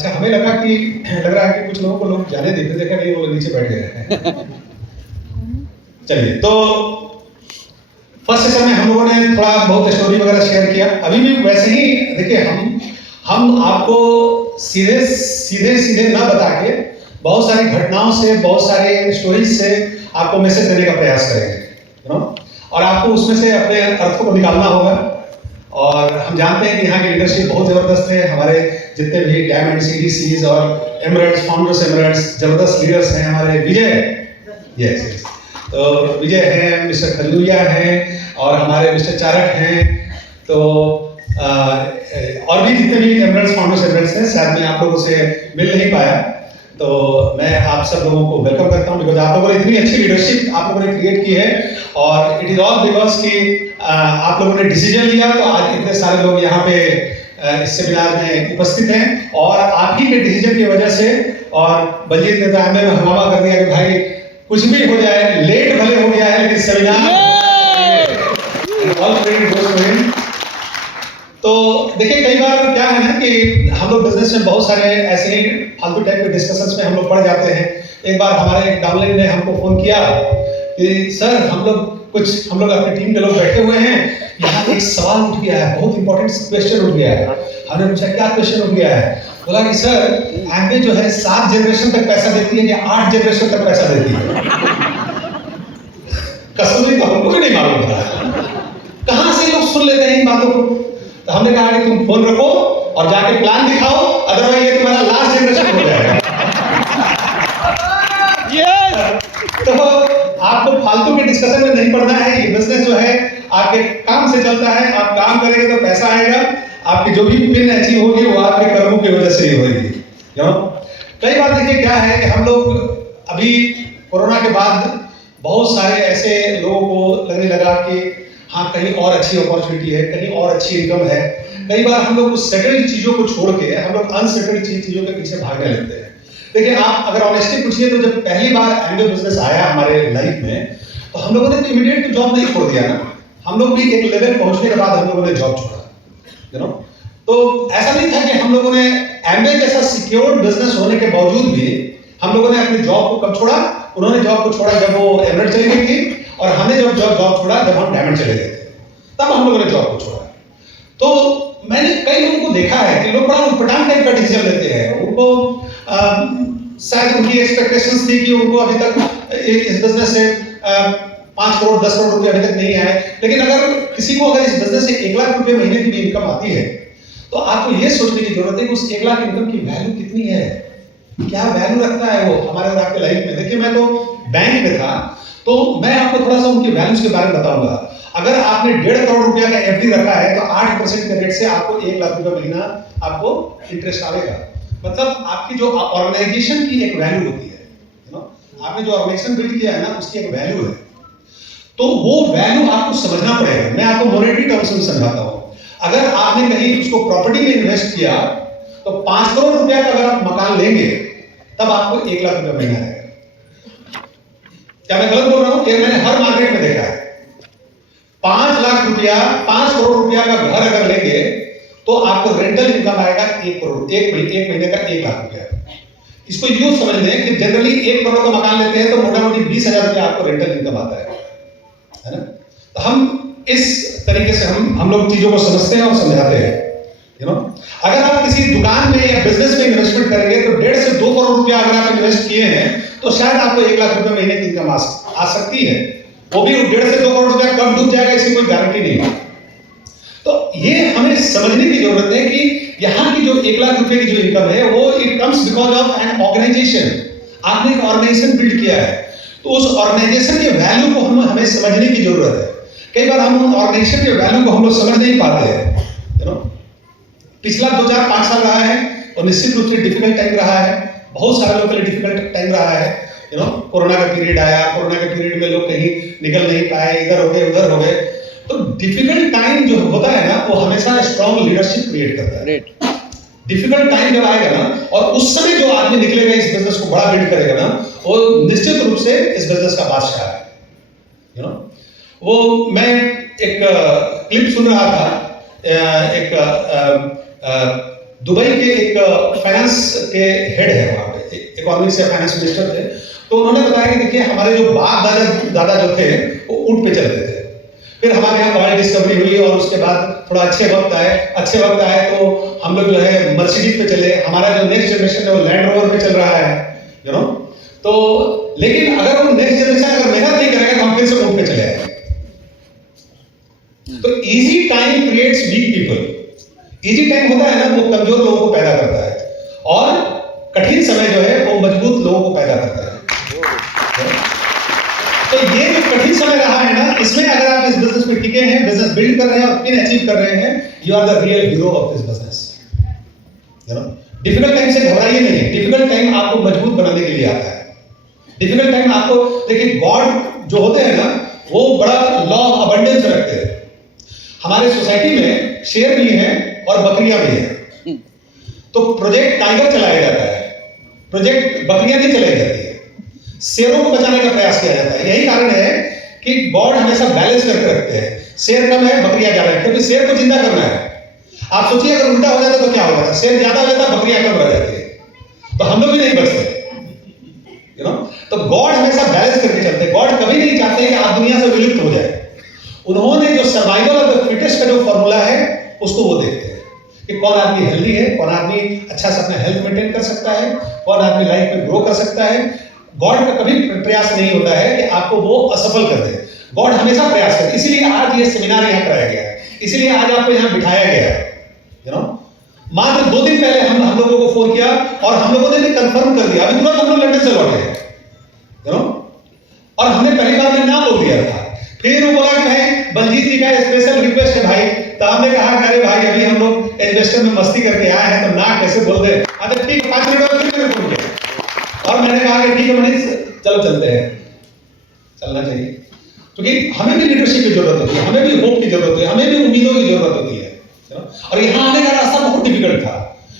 अच्छा, हमें लग रहा है कि कुछ लोगों को लोग जाने देते, देखा नहीं वो नीचे बैठ गए हैं। चलिए, तो फर्स्ट सेशन में हम लोगों ने थोड़ा बहुत स्टोरी वगैरह शेयर किया। अभी भी वैसे ही देखिए, हम आपको सीधे सीधे ना बता के बहुत सारी घटनाओं से, बहुत सारे स्टोरीज से आपको मैसेज देने का प्रयास करेंगे, यू नो, और आपको उसमें से अपने अर्थों को निकालना होगा। और हम जानते हैं कि यहाँ की लीडरशिप बहुत जबरदस्त है। हमारे जितने भी डैम एंड सीडीसीज और एमरेट्स, फाउंडर्स एमरेट्स, जबरदस्त लीडर्स हैं हमारे। विजय, यस, तो विजय हैं, मिस्टर खजूरिया हैं, और हमारे मिस्टर चारक हैं। तो और भी जितने भी एमरेट्स, फाउंडर्स एमरेट्स हैं, शायद मैं आप लोगों से मिल नहीं पाया, तो मैं आप सब लोगों को वेलकम करता हूं, बिकॉज आप लोगों ने इतनी अच्छी लीडरशिप आप लोगों ने क्रिएट की है, और इट इज ऑल बिकॉज कि आप लोगों ने डिसीजन लिया, तो आज इतने सारे लोग यहाँ पे इस सेमिनार में उपस्थित हैं, और आप ही के डिसीजन की वजह से। और बलजीत ने तो हमें हंगामा कर दिया कि भाई कुछ भी हो जाए, लेट भले हो गया है लेकिन सेमिनार। तो देखिए, कई बार क्या है ना कि हम लोग बिजनेस में बहुत सारे ऐसे ही फालतू टाइप के डिस्कशंस में हम लोग पड़ जाते हैं। एक बार हमारे डाउनलाइन ने हमको फोन किया कि सर, हम लोग अपनी टीम के लोग बैठे हुए हैं, यहाँ एक सवाल उठ गया है, बहुत इंपॉर्टेंट क्वेश्चन उठ गया है। हमने पूछा क्या क्वेश्चन उठ गया है? बोला कि सर, एमवे जो है 7 जनरेशन तक पैसा देती है या 8 जनरेशन तक पैसा देती है? कसम से हमको भी नहीं मालूम था, कहां से लोग सुन लेते हैं इन बातों को। तो हमने कहा कि तुम फोन रखो और जाके प्लान दिखाओ, अदरवाइज ये तुम्हारा लास्ट जनरेशन हो जाएगा। तो आपको फालतू के डिस्कशन में नहीं पड़ना है। ये बिजनेस जो है आपके काम से चलता है, आप काम करेंगे तो पैसा आएगा। आपकी जो भी पिन अचीव होगी वो आपके कर्मों की वजह से ही होगी। कई बार देखिए क्या है कि हम लोग अभी कोरोना के बाद बहुत सारे ऐसे लोगों को लगने लगा कि हाँ, कहीं और अच्छी अपॉर्चुनिटी है, कहीं और अच्छी इनकम है। कई बार हम लोग उस सेटल्ड चीजों को छोड़ के हम लोग अनसेटल्ड चीजों के पीछे भागने लगते हैं। देखिए, आप अगर ऑनेस्टली पूछिए तो जब पहली बार एंगल बिजनेस आया हमारे लाइफ में, तो हम लोगों ने तो इमीडिएट जॉब नहीं छोड़ दिया ना। हम लोग भी एक लेवल पहुंचने के बाद हम लोगों ने जॉब छोड़ा, यू नो। तो ऐसा नहीं था कि हम लोगों ने एमवे जैसा सिक्योर्ड बिजनेस होने के बावजूद भी हम लोगों ने अपनी जॉब को कब छोड़ा? उन्होंने जॉब को छोड़ा जब वो एमरेट चली गई थी, और हमने जब जॉब छोड़ा जब हम डायमंड चले गए थे, तब हम लोगों ने जॉब को छोड़ा। तो मैंने कई लोगों को देखा है कि लोग बड़ा उटपटांग टाइप का डिसीजन लेते हैं। उनको शायद उनकी एक्सपेक्टेशंस थी कि उनको अभी तक इस बिजनेस से 5 करोड़ 10 करोड़ रुपए अभी तक नहीं आए। लेकिन अगर किसी को अगर इस बिजनेस से 1 लाख रुपए महीने की भी इनकम आती है, तो आपको ये सोचने की जरूरत है कि उस 1 लाख इनकम की वैल्यू कितनी है, क्या वैल्यू रखता है वो हमारे और आपके लाइफ में। देखिए, मैं तो बैंक में था, तो मैं आपको थोड़ा सा उनकी वैल्यूज के बारे में बताऊंगा। अगर आपने 1.5 करोड़ रुपया का एफडी रखा है, तो 8% के रेट से आपको 1 लाख रुपए महीना आपको इंटरेस्ट आएगा। मतलब आपकी जो ऑर्गेनाइजेशन की एक वैल्यू होती है, यू नो, आपने जो ऑर्गेनाइजेशन बिल्ड किया है ना, उसकी एक वैल्यू है। तो वो वैल्यू आपको समझना पड़ेगा। मैं आपको मॉनेटरी टर्म्स में समझाता हूं। अगर आपने कहीं उसको प्रॉपर्टी में इन्वेस्ट किया, तो 5 करोड़ रुपया का अगर आप मकान लेंगे, तब आपको 1 लाख रुपया महीना आएगा। क्या मैं गलत बोल रहा हूं? मैंने हर मार्केट में देखा है। 5 लाख रुपया, 5 करोड़ रुपया का घर अगर लेंगे, तो आपको रेंटल इनकम आएगा 1 करोड़, एक महीने का 1 लाख रुपया। इसको यूं समझ लें कि जनरली 1 करोड़ का मकान लेते हैं तो मोटा मोटी 20,000 रुपया आपको रेंटल इनकम आता है ना। तो हम इस तरीके से हम लोग चीजों को समझते हैं और समझाते हैं, यू नो। अगर आप किसी दुकान में या बिजनेस में इन्वेस्टमेंट करेंगे, तो 1.5 से 2 करोड़ रुपया अगर आप इन्वेस्ट किए हैं, तो शायद आपको 1 लाख रुपए महीने की इनकम आ सकती है। वो भी 1.5 से 2 करोड़ रुपया कब डूब जाएगा, इसकी कोई गारंटी नहीं है। तो ये हमें समझने की जरूरत है कि यहाँ की जो 1 लाख रुपए की जो इनकम है, वो it comes because of an organization. आपने एक ऑर्गेनाइजेशन बिल्ड किया है, तो उस ऑर्गेनाइजेशन के वैल्यू को हमें समझने की जरूरत है। कई बार हम उन ऑर्गेनाइजेशन के वैल्यू को हम लोग समझ नहीं पाते हैं, यू नो। पिछला 2-4-5 साल रहा है, और निश्चित रूप से डिफिकल्ट टाइम रहा है। बहुत सारे लोगों के लिए डिफिकल्ट टाइम रहा है, यू नो। कोरोना का पीरियड आया, कोरोना के पीरियड में लोग कहीं निकल नहीं पाए, इधर हो गए उधर हो गए। तो डिफिकल्ट टाइम जो होता है ना, वो हमेशा स्ट्रॉन्ग लीडरशिप क्रिएट करता है। डिफिकल्ट टाइम जब आएगा ना, और उस समय जो आदमी निकलेगा इस बिजनेस को बड़ा बिल्ड करेगा ना, वो निश्चित रूप से इस बिजनेस का बादशाह है, यू नो। वो मैं एक क्लिप सुन रहा था, एक दुबई के एक फाइनेंस के हेड है वहाँ पे, इकोनॉमिक्स या फाइनेंस मिनिस्टर थे। तो उन्होंने बताया कि देखिए हमारे जो बाप दादा जो थे वो ऊँट पे चलते थे, फिर हमारे यहाँ ऑयल डिस्कवरी हुई और उसके बाद थोड़ा अच्छे वक्त आए तो हम लोग जो है मर्सिडीज पे चले। हमारा जो नेक्स्ट जनरेशन है वो लैंड रोवर पे चल रहा है, यू नो। तो लेकिन अगर वो नेक्स्ट जनरेशन अगर मेहनत नहीं करेगा तो हम फिर से ऊँट पे चले आएंगे। तो easy time creates weak people. Easy time होता है ना, वो कमजोर लोगों को पैदा करता है, और कठिन समय जो है वो मजबूत लोगों को पैदा करता है। तो ये जो कठिन समय रहा है ना, इसमें अगर आप इस बिजनेस में टिके हैं, बिजनेस बिल्ड कर रहे हैं और पिन अचीव कर रहे हैं, you are the real hero of this business, you know. Difficult time से घबराइए नहीं, डिफिकल्ट टाइम आपको मजबूत बनाने के लिए आता है। डिफिकल्ट टाइम आपको, देखिए गॉड जो होते हैं ना वो बड़ा लॉ ऑफ अबंडेंस रखते हैं। हमारे सोसाइटी में शेर भी हैं और बकरियां भी हैं। तो प्रोजेक्ट टाइगर चलाया जाता है, प्रोजेक्ट बकरियां नहीं चलाई जाती है, शेरों को बचाने का प्रयास किया जाता है। यही कारण है कि गॉड हमेशा बैलेंस करके रखते हैं। शेर कम है, बकरियां ज्यादा है, क्योंकि शेर को जिंदा करना है। आप सोचिए अगर उल्टा हो जाता तो क्या हो जाता, शेर ज्यादा हो जाता, बकरियां कम रह जाती है, तो हम लोग भी नहीं बचते, यू नो। तो गॉड हमेशा बैलेंस करके चलते हैं। गॉड कभी नहीं चाहते कि आप दुनिया से विलुप्त हो जाए। उन्होंने जो सर्वाइवल ऑफ द फिटेस्ट का जो फॉर्मूला है उसको वो देखते हैं कि कौन आदमी हेल्दी है, कौन आदमी अच्छा से अपना हेल्थ मेंटेन कर सकता है, कौन आदमी लाइफ में ग्रो कर सकता है। गॉड का कभी प्रयास नहीं होता है कि आपको वो असफल कर दे। गॉड हमेशा प्रयास करते, इसीलिए आज ये सेमिनार यहाँ कराया गया है, इसीलिए आज आपको यहाँ बिठाया गया है, यू नो। मात्र 2 दिन पहले हम लोगों को फोन किया और हम लोगों ने भी कंफर्म कर दिया, अभी तुरंत हम लोग लंदन से लौटे हैं, यू नो। और हमने पहली बार में नाम बोल दिया था, फिर वो बोला कि भाई बलजीत जी का स्पेशल रिक्वेस्ट है भाई। तो हमने कहा अरे भाई अभी हम लोग एडवेस्टर में मस्ती करके आए हैं तो ना कैसे बोल दे। अच्छा ठीक, 5 मिनट बाद फिर मैंने फोन किया और मैंने कहा कि ठीक है मनीष चलो चलते हैं, चलना चाहिए, क्योंकि हमें भी लीडरशिप की जरूरत होती है, हमें भी होप की जरूरत है, हमें भी उम्मीदों की जरूरत होती है। और यहाँ आने का रास्ता बहुत डिफिकल्ट था,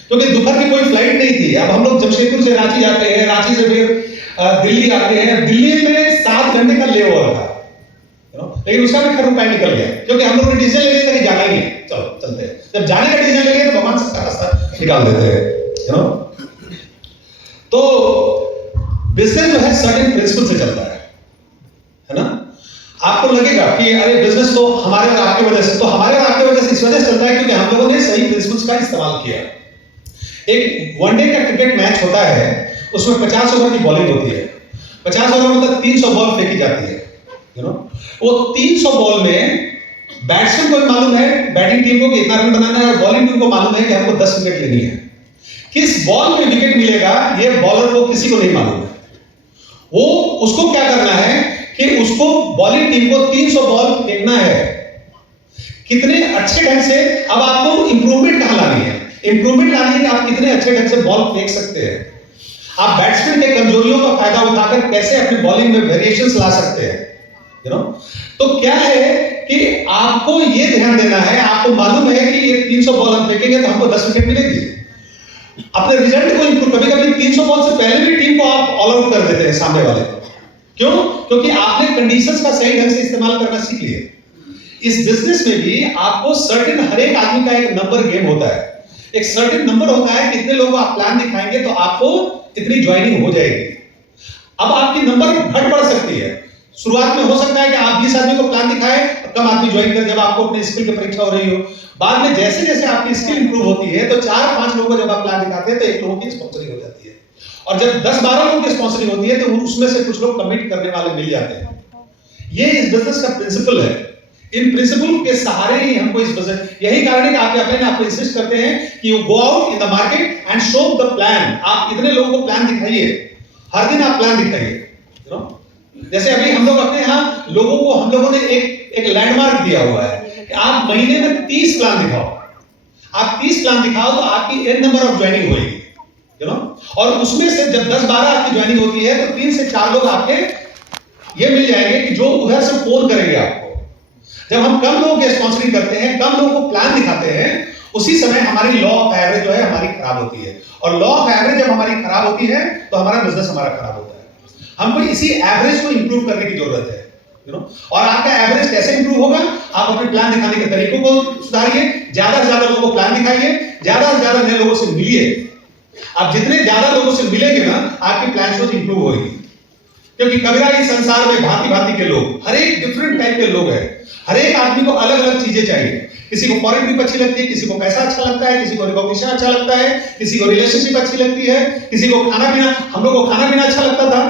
क्योंकि दोपहर की कोई फ्लाइट नहीं थी। अब हम लोग जमशेदपुर से रांची जाते हैं, रांची से फिर दिल्ली आते हैं, दिल्ली में 7 घंटे का ले ओवर था, लेकिन उसका भी खैर उपाय निकल गया, क्योंकि हम लोग ने डिसीजन ले लिया था कि जाना ही है, चलो चलते हैं। जब जाने का डिसीजन ले लिया तो भगवान सबका रास्ता निकाल देते हैं, यू नो। तो बिजनेस जो है सर्टेन प्रिंसिपल से चलता है ना। आपको लगेगा कि अरे बिजनेस तो हमारे और आपकी वजह से, तो हमारे और आपकी वजह से इस वजह से चलता है क्योंकि हम लोगों ने सही प्रिंसिपल्स का इस्तेमाल किया। एक वनडे का क्रिकेट मैच होता है, उसमें 50 ओवर की बॉलिंग होती है। 50 ओवर मतलब 300 बॉल फेंकी जाती है, यू नो। वो 300 बॉल में बैट्समैन को भी मालूम है बैटिंग टीम को कि इतना रन बनाना है, और बॉलिंग टीम को मालूम है कि हमको 10 विकेट लेनी है। किस बॉल में विकेट मिलेगा ये बॉलर को किसी को नहीं मालूम है। वो उसको क्या करना है कि उसको बॉलिंग टीम को 300 बॉल फेंकना है, कितने अच्छे ढंग से। अब आपको इंप्रूवमेंट कहां लानी है, इंप्रूवमेंट लानी है कि आप कितने अच्छे ढंग से बॉल फेंक सकते हैं। आप बैट्समैन के कमजोरियों का फायदा उठाकर कैसे अपनी बॉलिंग में वेरिएशंस ला सकते हैं, यू नो। तो क्या है कि आपको ये ध्यान देना है, आपको मालूम है कि ये 300 बॉल हम फेंकेंगे तो हमको 10 विकेट मिलेगी। अपने रिजल्ट को इंप्रूव, कभी कभी 300 बॉल से पहले भी टीम को आप ऑल आउट कर देते हैं सामने वाले को। क्यों? क्योंकि आपने कंडीशंस का सही ढंग से इस्तेमाल करना सीख लिया। इस बिजनेस में भी आपको सर्टेन, हर एक आदमी का एक नंबर गेम होता है, एक सर्टेन नंबर होता है, कितने लोगों को आप प्लान दिखाएंगे तो आपको इतनी ज्वाइनिंग हो जाएगी। अब आपकी नंबर घट बढ़ सकती है। शुरुआत में हो सकता है कि आप 20 आदमी को प्लान दिखाएं और कम आदमी ज्वाइन करें जब आपको अपने स्किल की परीक्षा हो रही हो। बाद में जैसे जैसे आपकी स्किल इंप्रूव होती है तो 4-5 लोगों को जब आप प्लान दिखाते हैं तो 1 लोगों की स्पॉन्सरिंग हो जाती है, और जब 10-12 लोगों की स्पॉन्सरिंग होती है तो उसमें से कुछ लोग कमिट करने वाले मिल जाते हैं। ये इस बिजनेस का प्रिंसिपल है। इन प्रिंसिपल के सहारे ही हमको इस बिजनेस, यही कारण है कि आपके अपने आपको इंसिस्ट करते हैं कि you go out in the market and show the plan. आप इतने लोगों को प्लान दिखाइए, हर दिन आप प्लान दिखाइए, यू नो। जैसे अभी हम लोग अपने यहाँ लोगों को, हम लोगों ने एक लैंडमार्क दिया हुआ है कि आप महीने में 30 प्लान दिखाओ। आप 30 प्लान दिखाओ तो आपकी एन नंबर ऑफ ज्वाइनिंग होगी, यू नो। और उसमें से जब 10-12 आपकी ज्वाइनिंग होती है तो 3 से 4 लोग आपके ये मिल जाएंगे कि जो उधर से फोन करेंगे आपको। जब हम कम लोगों की स्पॉन्सरिंग करते हैं, कम लोगों को प्लान दिखाते हैं, उसी समय हमारी लॉ ऑफ एवरेज जो है हमारी खराब होती है। और लॉ ऑफ एवरेज जब हमारी खराब होती है तो हमारा बिजनेस हमारा खराब होता है। हमको इसी एवरेज को इंप्रूव करने की जरूरत है। और आपका एवरेज कैसे इंप्रूव होगा? आप अपने प्लान दिखाने के तरीकों को सुधारिए, ज्यादा से ज्यादा लोगों को प्लान दिखाइए, ज्यादा से ज्यादा नए लोगों से मिलिए। आप जितने ज्यादा लोगों से मिलेंगे ना, आपकी प्लान सोच इंप्रूव होगी। क्योंकि कबीरा इस संसार में भांति भांति के लोग, हर एक डिफरेंट टाइप के लोग हैं। हर एक आदमी को अलग अलग चीजें चाहिए। किसी को फॉरेन ट्रिप अच्छी लगती है, किसी को पैसा अच्छा लगता है, किसी को रिकॉग्निशन अच्छा लगता है, किसी को रिलेशनशिप अच्छी लगती है, किसी को खाना पीना, हम लोग को खाना पीना अच्छा लगता था।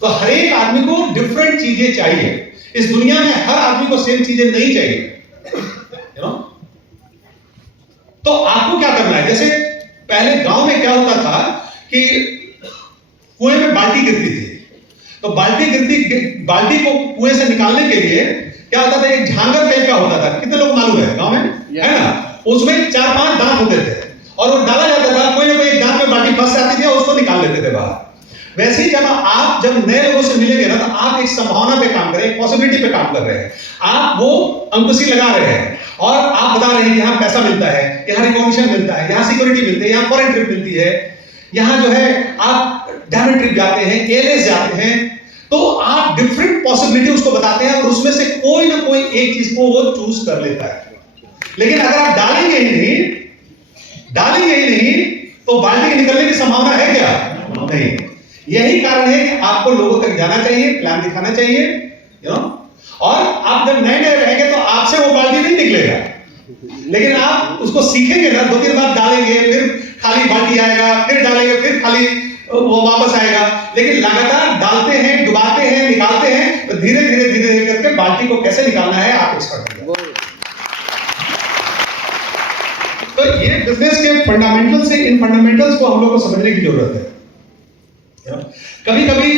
तो हर एक आदमी को डिफरेंट चीजें चाहिए। इस दुनिया में हर आदमी को सेम चीजें नहीं चाहिए। तो आपको क्या करना है? जैसे पहले गांव में क्या होता था कि कुएं में बाल्टी गिरती थी, तो बाल्टी को कुएं से निकालने के लिए क्या होता था? एक झांगर टाइप का होता था। कितने लोग मालूम है गांव में? है ना? उसमें 4-5 दांत होते थे और वो डाला जाता था, कोई ना कोई एक दांत में बाल्टी फंस जाती थी और उसको निकाल लेते थे बाहर। वैसे ही जब नए लोगों से मिलेंगे ना, तो आप एक संभावना पे काम कर रहे हैं, पॉसिबिलिटी पे काम कर रहे हैं। आप वो अंकुशी लगा रहे हैं और आप बता रहे हैं यहाँ पैसा मिलता है, यहाँ रिकॉग्निशन मिलता है, यहाँ सिक्योरिटी मिलती है, यहाँ फॉरेन ट्रिप मिलती है, यहाँ जो है आप डायमंड ट्रिप जाते हैं, एयरवेज जाते हैं। तो आप डिफरेंट पॉसिबिलिटी उसको बताते हैं और उसमें से कोई ना कोई एक चीज को वो चूज कर लेता है। लेकिन अगर आप डालेंगे ही नहीं तो बाल्टी के निकलने की संभावना है क्या? नहीं। यही कारण है कि आपको लोगों तक जाना चाहिए, प्लान दिखाना चाहिए, और आप जब नए रहेंगे तो आपसे वो बाल्टी नहीं निकलेगा, लेकिन आप उसको सीखेंगे ना, 2-3 बार डालेंगे, फिर खाली बाल्टी आएगा, फिर डालेंगे, फिर खाली वो वापस आएगा। लेकिन लगातार डालते हैं, डुबाते हैं, निकालते हैं, तो धीरे धीरे करके बाल्टी को कैसे निकालना है आप एक्सपर्ट हो जाएंगे। तो ये बिजनेस के फंडामेंटल से इन फंडामेंटल्स को हम लोग को समझने की जरूरत है। कभी कभी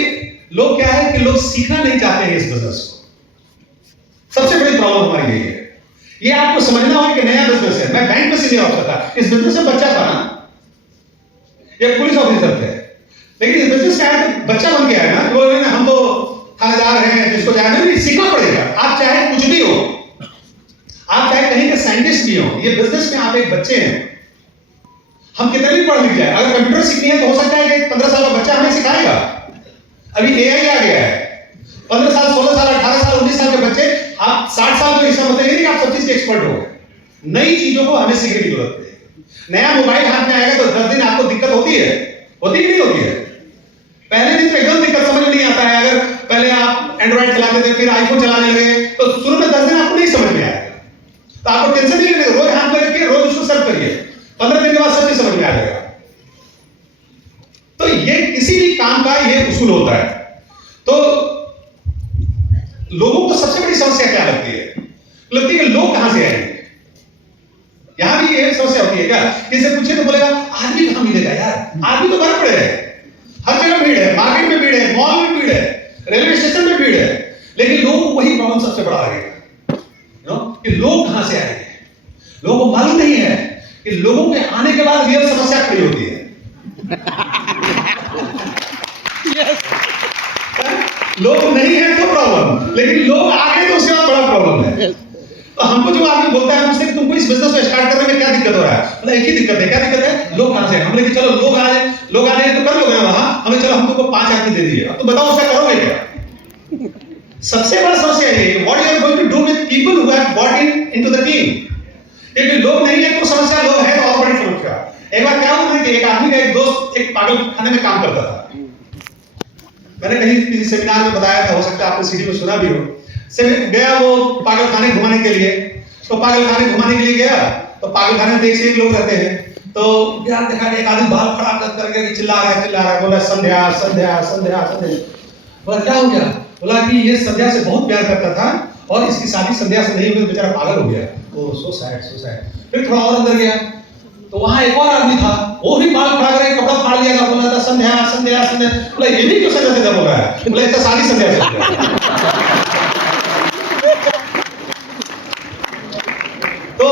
लोग क्या है कि लोग सीखना नहीं चाहते हैं इस बिजनेस को। सबसे बड़ी प्रॉब्लम हमारी यही है। ये आपको समझना होगा कि नया बिजनेस है। मैं बैंक में सीनियर ऑफिसर था, इस बिजनेस में बच्चा था ना, ये पुलिस ऑफिसर थे, लेकिन इस बिजनेस में बच्चा बन गया है ना, बोल रहे हम तो थानेदार हैं, जिसको चाहे नहीं, सीखना पड़ेगा। आप चाहे कुछ भी हो, आप चाहे कहीं के साइंटिस्ट भी हो, ये बिजनेस में आप एक बच्चे हैं। हम कितने भी पढ़ लिख जाए, अगर कंप्यूटर सीखनी है तो हो सकता है कि 15 साल का बच्चा हमें सिखाएगा। अभी एआई आ गया है, 15 साल, 16 साल, 18 साल, 19 साल के बच्चे, आप 60 साल में इसका मतलब ये नहीं कि आप सब चीज के एक्सपर्ट हो गए। नई चीजों को हमें सीखने की जरूरत है। नया मोबाइल हाथ में आएगा तो 10 दिन आपको दिक्कत होती है कि नहीं होती है? पहले दिन तो एकदम दिक्कत समझ में नहीं आता है। अगर पहले आप एंड्रॉइड चलाते थे, फिर आईफोन चलाने लगे, तो शुरू में 10 दिन आपको नहीं समझ में आएगा, तो आपको टेंशन नहीं लेना, रोज हाथ में रखिए, रोज उसको सर्व करिए, 15 दिन के बाद सब चीज समझ में आ जाएगा। तो ये किसी भी काम का ये उसूल होता है। तो लोगों को सबसे बड़ी समस्या क्या लगती है? लगती है कि लोग कहां से आएंगे। यहां भी ये समस्या होती है क्या? किसी पूछे तो बोलेगा आदमी कहां मिलेगा यार, आदमी तो भर पड़े हैं, हर जगह भीड़ है, मार्केट में भीड़ है, मॉल में भीड़ है, रेलवे स्टेशन में भीड़ है। लेकिन लोगों को वही प्रॉब्लम सबसे बड़ा आ गया कि लोग कहां से आएंगे। लोगों को मालूम नहीं है कि लोगों के आने के बाद रियल समस्या खड़ी होती है। लोग नहीं है तो प्रॉब्लम, लेकिन लोग आ गए तो उसके बाद बड़ा प्रॉब्लम है। तो हमको जो आदमी बोलता है हमसे कि तुमको इस बिजनेस को स्टार्ट करने में क्या दिक्कत हो रहा है, मतलब एक ही दिक्कत है। क्या दिक्कत है? लोग कहां से? हम बोले कि चलो लोग आ जाए तो कर लोगे वहां, हमें चलो हम तुमको 5 आदमी दे दिए, अब तो बताओ उसका करोगे क्या? सबसे बड़ा समस्या ये है what you are going to do with people who have bought into the team. यदि लोग नहीं है तो समस्या, लोग है तो और बड़ी समस्या। एक बार क्या हुआ कि एक आदमी का एक दोस्त एक पागल खाने में काम करता था। मैंने कहीं किसी सेमिनार में बताया था, हो सकता है आपने सीडी में सुना भी हो। गया वो पागल खाने घुमाने के लिए, तो पागल खाने घुमाने के लिए गया, तो पागल खाने में एक से एक लोग रहते हैं। तो यार देखा एक आदमी बाल खड़ा करके चिल्ला रहा है, बोला संध्या संध्या संध्या संध्या। बोला क्या हो गया? बोला कि ये संध्या से बहुत प्यार करता था और इसकी शादी संध्या से नहीं हुई, बेचारा पागल हो गया। ओ सो सैड सो सैड। फिर थोड़ा और अंदर गया तो वहां एक और आदमी था, वो भी बाल खड़ा करके कपड़ा फाड़ लिया था, बोला था संध्या संध्या संध्या। बोला ये भी क्यों संध्या संध्या बोल रहा है? बोला इसका शादी संध्या से हो गया। तो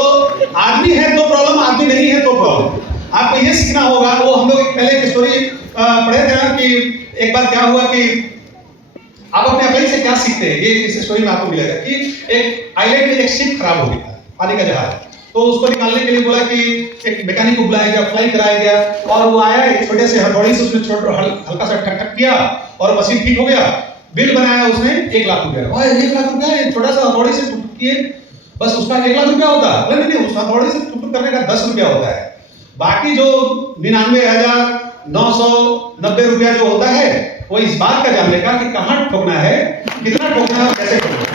आदमी है तो प्रॉब्लम, आदमी नहीं है तो प्रॉब्लम। आपको ये सीखना होगा। वो हम लोग पहले एक स्टोरी पढ़े थे ना कि एक बार क्या हुआ कि आप अपने अप्लाई से क्या सीखते हैं, ये इस स्टोरी में आपको मिलेगा कि एक आइलैंड में एक शिप खराब हो गया, पानी का जहाज। तो उसको निकालने के लिए बोला कि एक मैकेनिक को बुलाया गया, फ्लाई कराया गया, और वो आया एक छोटे से हथौड़ी से उसने हल्का सा ठक ठक किया और मशीन ठीक हो गया। बिल बनाया उसने 1 लाख रुपया, और 1 लाख रुपया है, छोटा सा हथौड़ी से टुक किए बस उसका 1 लाख रुपया होता है। नहीं, उस हथौड़ी से टुक करने का 10 रुपया होता है। बाकी जो 99,990 रुपया जो होता है वो इस बात का जानने का कि कहां ठोकना है, कितना ठोकना है और कैसे ठोकना है।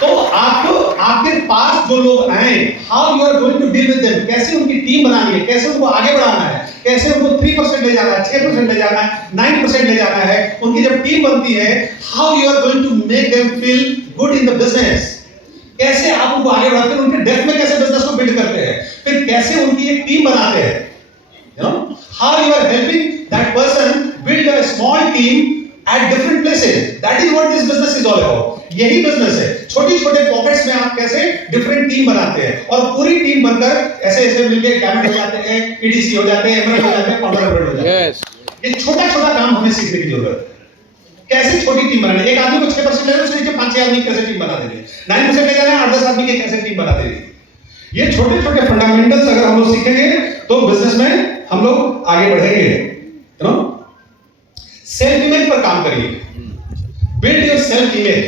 तो आपके पास जो लोग आए, how you are going to deal with them, कैसे उनकी टीम बनानी है, कैसे उनको आगे बढ़ाना है, कैसे उनको 3% ले जाना है, 6% ले जाना है, 9% ले जाना है। उनकी जब टीम बनती है, how you are going to make them feel good in the business, कैसे आप उनको आगे बढ़ाते हैं, उनके डेप्थ में कैसे बिजनेस को बिल्ड करते हैं, फिर कैसे उनकी एक टीम बनाते हैं, you know how you are helping that person build a small team at different places. That is what this business is all about. यही बिजनेस है, छोटी छोटे पॉकेट्स में आप कैसे डिफरेंट टीम बनाते हैं और पूरी टीम बनकर ऐसे ऐसे मिलके डायमंड हो जाते हैं, ईडीसी हो जाते हैं, एमएल हो जाते हैं, फाउंडर हो जाते हैं। ये छोटा छोटा काम हमें सीखने की जरूरत है, कैसे छोटी टीम बनानी। एक आदमी को 6% लेना, उसके नीचे 5-6 आदमी कैसे टीम बना देंगे, 9% ले जाना है, 8-10 आदमी के कैसे टीम बना देंगे। ये छोटे छोटे फंडामेंटल्स अगर हम लोग सीखेंगे तो बिजनेस में हम लोग आगे बढ़ेंगे। यू नो सेल्फ इमेज पर काम करिए, बिल्ड योर सेल्फ इमेज।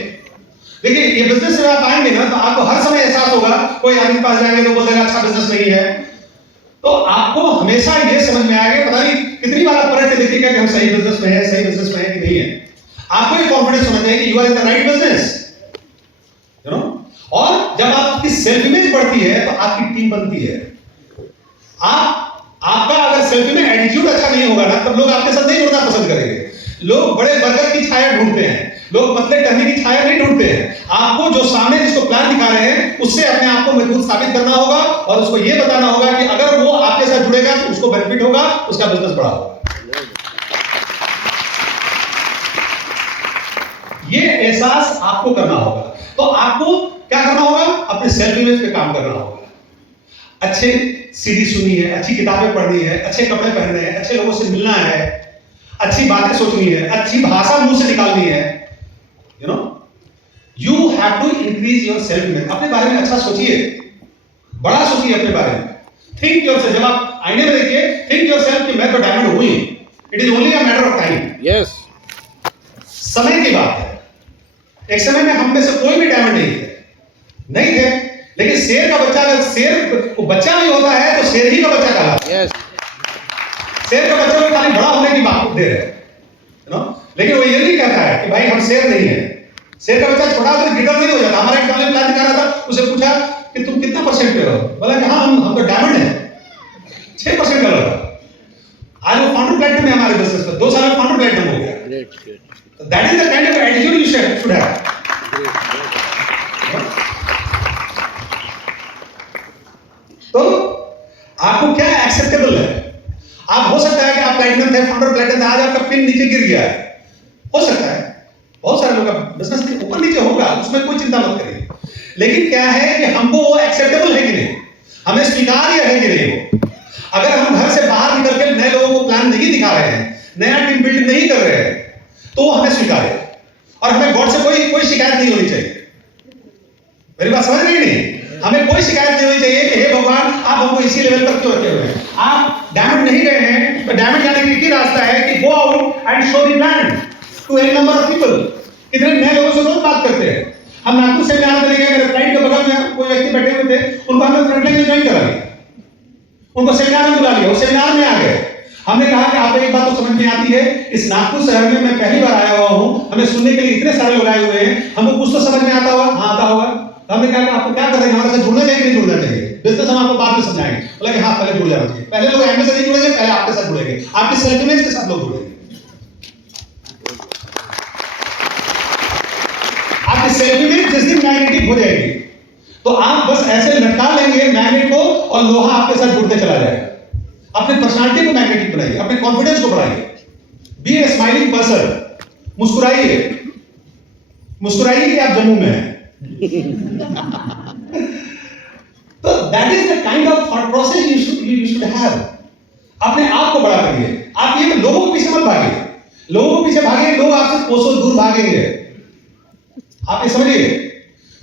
देखिए ये बिजनेस में आप आएंगे ना तो आपको हर समय एहसास होगा, कोई आदमी पास जाएंगे तो बोलेगा अच्छा बिजनेस नहीं है, तो आपको हमेशा ये समझ में आएगा, पता नहीं कितनी बार आप पलट के देखिएगा कि हम सही बिजनेस में है, सही बिजनेस में है कि नहीं है। आपको ये कॉन्फिडेंस होना चाहिए कि you are in the right business, you know. और जब आपकी सेल्फ इमेज बढ़ती है तो आपकी टीम बनती है। आपका अगर सेल्फ इमेज एटीट्यूड अच्छा नहीं होगा ना, तब लोग आपके साथ नहीं जुड़ना पसंद करेंगे। लोग बड़े बर्गर की छाया ढूंढते हैं, लोग पतले टहनी की छाया नहीं ढूंढते हैं। आपको जो सामने जिसको प्लान दिखा रहे हैं उससे अपने आप को मजबूत साबित करना होगा और उसको यह बताना होगा कि अगर वो आपके साथ जुड़ेगा तो उसको बेनिफिट होगा, उसका बिजनेस बड़ा होगा। ये एहसास आपको करना होगा। तो आपको क्या करना होगा, अपने सेल्फ इमेज पे काम करना होगा। अच्छे सीडी सुननी है, अच्छी किताबें पढ़नी है, अच्छे कपड़े पहनने हैं, अच्छे लोगों से मिलना है, अच्छी बातें सोचनी है, अच्छी भाषा मुंह से निकालनी है। You know you have to increase your self image. अपने बारे में अच्छा सोचिए, बड़ा सोचिए अपने बारे में। थिंक योरसेल्फ, जब आप आईने में देखिए, थिंक योरसेल्फ कि मैं तो डायमंड हूं ही। It is only a matter of time. Yes, समय की बात है। एक समय में हम में से कोई भी डायमंड नहीं थे, लेकिन शेर का बच्चा, अगर शेर को बच्चा नहीं होता है तो शेर ही का बच्चा कहलाता है। शेर का बच्चा को खाली बड़ा होने की बात दे रहे हैं, लेकिन वो ये नहीं कहता है कि भाई हम शेर नहीं है। शेर का बच्चा छोटा तो गिटर नहीं हो जाता। हमारा एक प्लान दिखा रहा था, उसे पूछा कि तुम कितना परसेंट पे हो, बोला कि हाँ हम तो डायमंड है, 6% का लगा। आज वो फाउंडर प्लेटिनम में हमारे बिजनेस में 2 साल में फाउंडर प्लेटिनम हो गया। That is the kind of attitude you should have. तो आपको क्या एक्सेप्टेबल है। आप हो सकता है कि आप प्लैटिनम थे, फाउंडर प्लैटिनम था, आज आपका पिन नीचे गिर गया है, हो सकता है। बहुत सारे लोग का बिजनेस के ऊपर नीचे होगा, उसमें कोई चिंता मत करिए। लेकिन क्या है कि हमको वो एक्सेप्टेबल है कि नहीं, हमें स्वीकार्य है कि नहीं वो। अगर हम घर से बाहर निकल के नए लोगों को प्लान नहीं दिखा रहे हैं, नया टीम बिल्ड नहीं कर रहे हैं, तो वो हमें स्वीकार्य है। और हमें गॉड से कोई शिकायत नहीं होनी चाहिए। मेरी बात समझ रही नहीं? हमें कोई शिकायत नहीं होनी चाहिए कि हे भगवान आप हमको इसी लेवल पर क्यों रखे हुए हैं। आप डायमंड नहीं गए हैं तो डायमंड जाने का एक ही रास्ता है कि go out and show the plan to a number of people. कितने नए लोगों से रोज बात करते हैं। हम नागपुर से सेमिनार में गए, मेरे फ्लाइट के बगल में कोई व्यक्ति बैठे हुए थे, उनको हमने फ्रंटलाइन में ज्वाइन करा लिया, उनको सेमिनार में बुला लिया, वो सेमिनार में आ गए। हमने कहा कि आपको एक बात तो समझ में आती है, इस नागपुर शहर में मैं पहली बार आया हुआ हूं, हमें सुनने के लिए इतने सारे लोग आए हुए हैं, हमको कुछ तो समझ में आता होगा। हाँ आता होगा। हमने कहा कि आपको क्या करना है, हमारे साथ जुड़ना चाहिए, नहीं जुड़ना चाहिए, बिजनेस हम आपको बाद में समझाएंगे। बोला कि हाँ पहले जुड़ जाना चाहिए। पहले लोग एमए से नहीं जुड़ेंगे, पहले आपके साथ जुड़ेंगे, आपके सेल्फ इमेज के साथ लोग जुड़ेंगे, आपकी सेल्फ इमेज जिस दिन मैग्नेटिक हो जाएगी तो आप बस ऐसे लटका लेंगे मैग्नेट को और लोहा आपके साथ जुड़ते चला जाएगा। अपने पर्सनालिटी को मैग्नेटिक बनाइए, अपने कॉन्फिडेंस को बढ़ाइए। बी ए स्माइलिंग पर्सन, मुस्कुराइए, मुस्कुराइए कि आप जम्मू में हैं। तो that is the kind of thought process you should have. अपने आप को बड़ा करिए। आप ये लोगों के पीछे मत भागिए। लोगों के पीछे भागेंगे, लोग आपसे कोसों दूर भागेंगे। आप ये समझिए,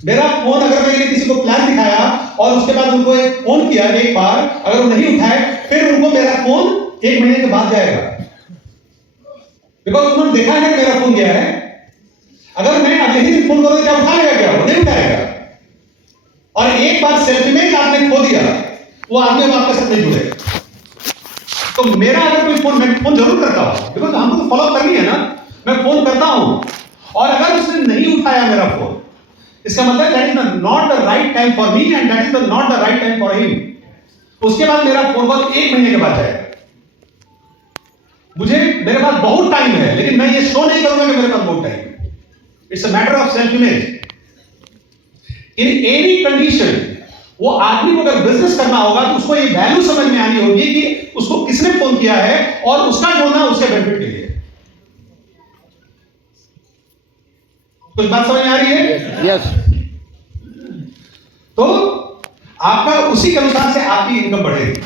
मेरा फोन अगर मैंने किसी को प्लान दिखाया और उसके बाद उनको एक फोन किया एक बार, अगर वो नहीं उठाए, फिर उनको मेरा फोन 1 महीने के बाद जाएगा। बिकॉज उन्होंने देखा है कि मेरा फोन गया है, अगर मैं अगले ही दिन फोन करूं क्या उठा लेगा? क्या वो नहीं उठाएगा। और एक बार सेल्फ इमेज आपने खो दिया, वो आदमी अब आपके साथ नहीं जुड़ेगा। तो मेरा अगर कोई फोन, मैं फोन जरूर करता हूं, बिकॉज हमको तो फॉलो करनी है ना, मैं फोन करता हूं, और अगर उसने नहीं उठाया मेरा फोन, इसका मतलब that is not the right time for me and that is not the right time for him. उसके बाद मेरा फोन कॉल 1 महीने के बाद जाएगा। मुझे, मेरे पास बहुत टाइम है, लेकिन मैं ये शो नहीं करूंगा कि मेरे पास बहुत टाइम है। It's a matter of self image. In any condition, वो आदमी को अगर बिजनेस करना होगा तो उसको ये वैल्यू समझ में आनी होगी कि उसको किसने फोन किया है और उसका जोड़ना उसके बेनिफिट के लिए। कुछ बात समझ में आ रही है? यस। तो आपका उसी के अनुसार से आपकी इनकम बढ़ेगी।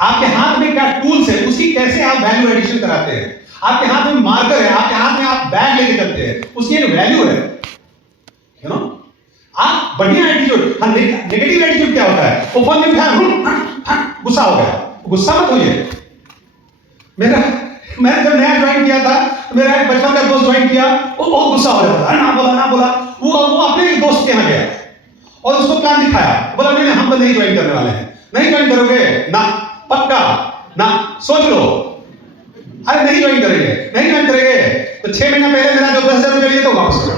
आपके हाथ में क्या टूल्स है, उसी कैसे आप वैल्यू एडिशन कराते हैं। आपके हाथ में मार्कर है, आपके हाथ में आप बैग लेके चलते हैं, उसकी एक वैल्यू है, यू नो। आप बढ़िया एटीट्यूड, नेगेटिव एटीट्यूड क्या होता है? वो फोन में उठाया, गुस्सा हो गया। गुस्सा मत होइए। मैंने जब नया ज्वाइन किया था, मेरा एक बचपन का दोस्त ज्वाइन किया, वो बहुत गुस्सा हो रहा था, ना बोला। वो अपने एक दोस्त के यहाँ गया और उसको प्लान दिखाया, बोला नहीं हम तो नहीं ज्वाइन करने वाले हैं। नहीं ज्वाइन करोगे ना? पक्का ना? सोच लो। अरे नहीं ज्वाइन करेंगे तो 6 महीना पहले मेरा जो 10,000 रुपये लिए तो वापस करो।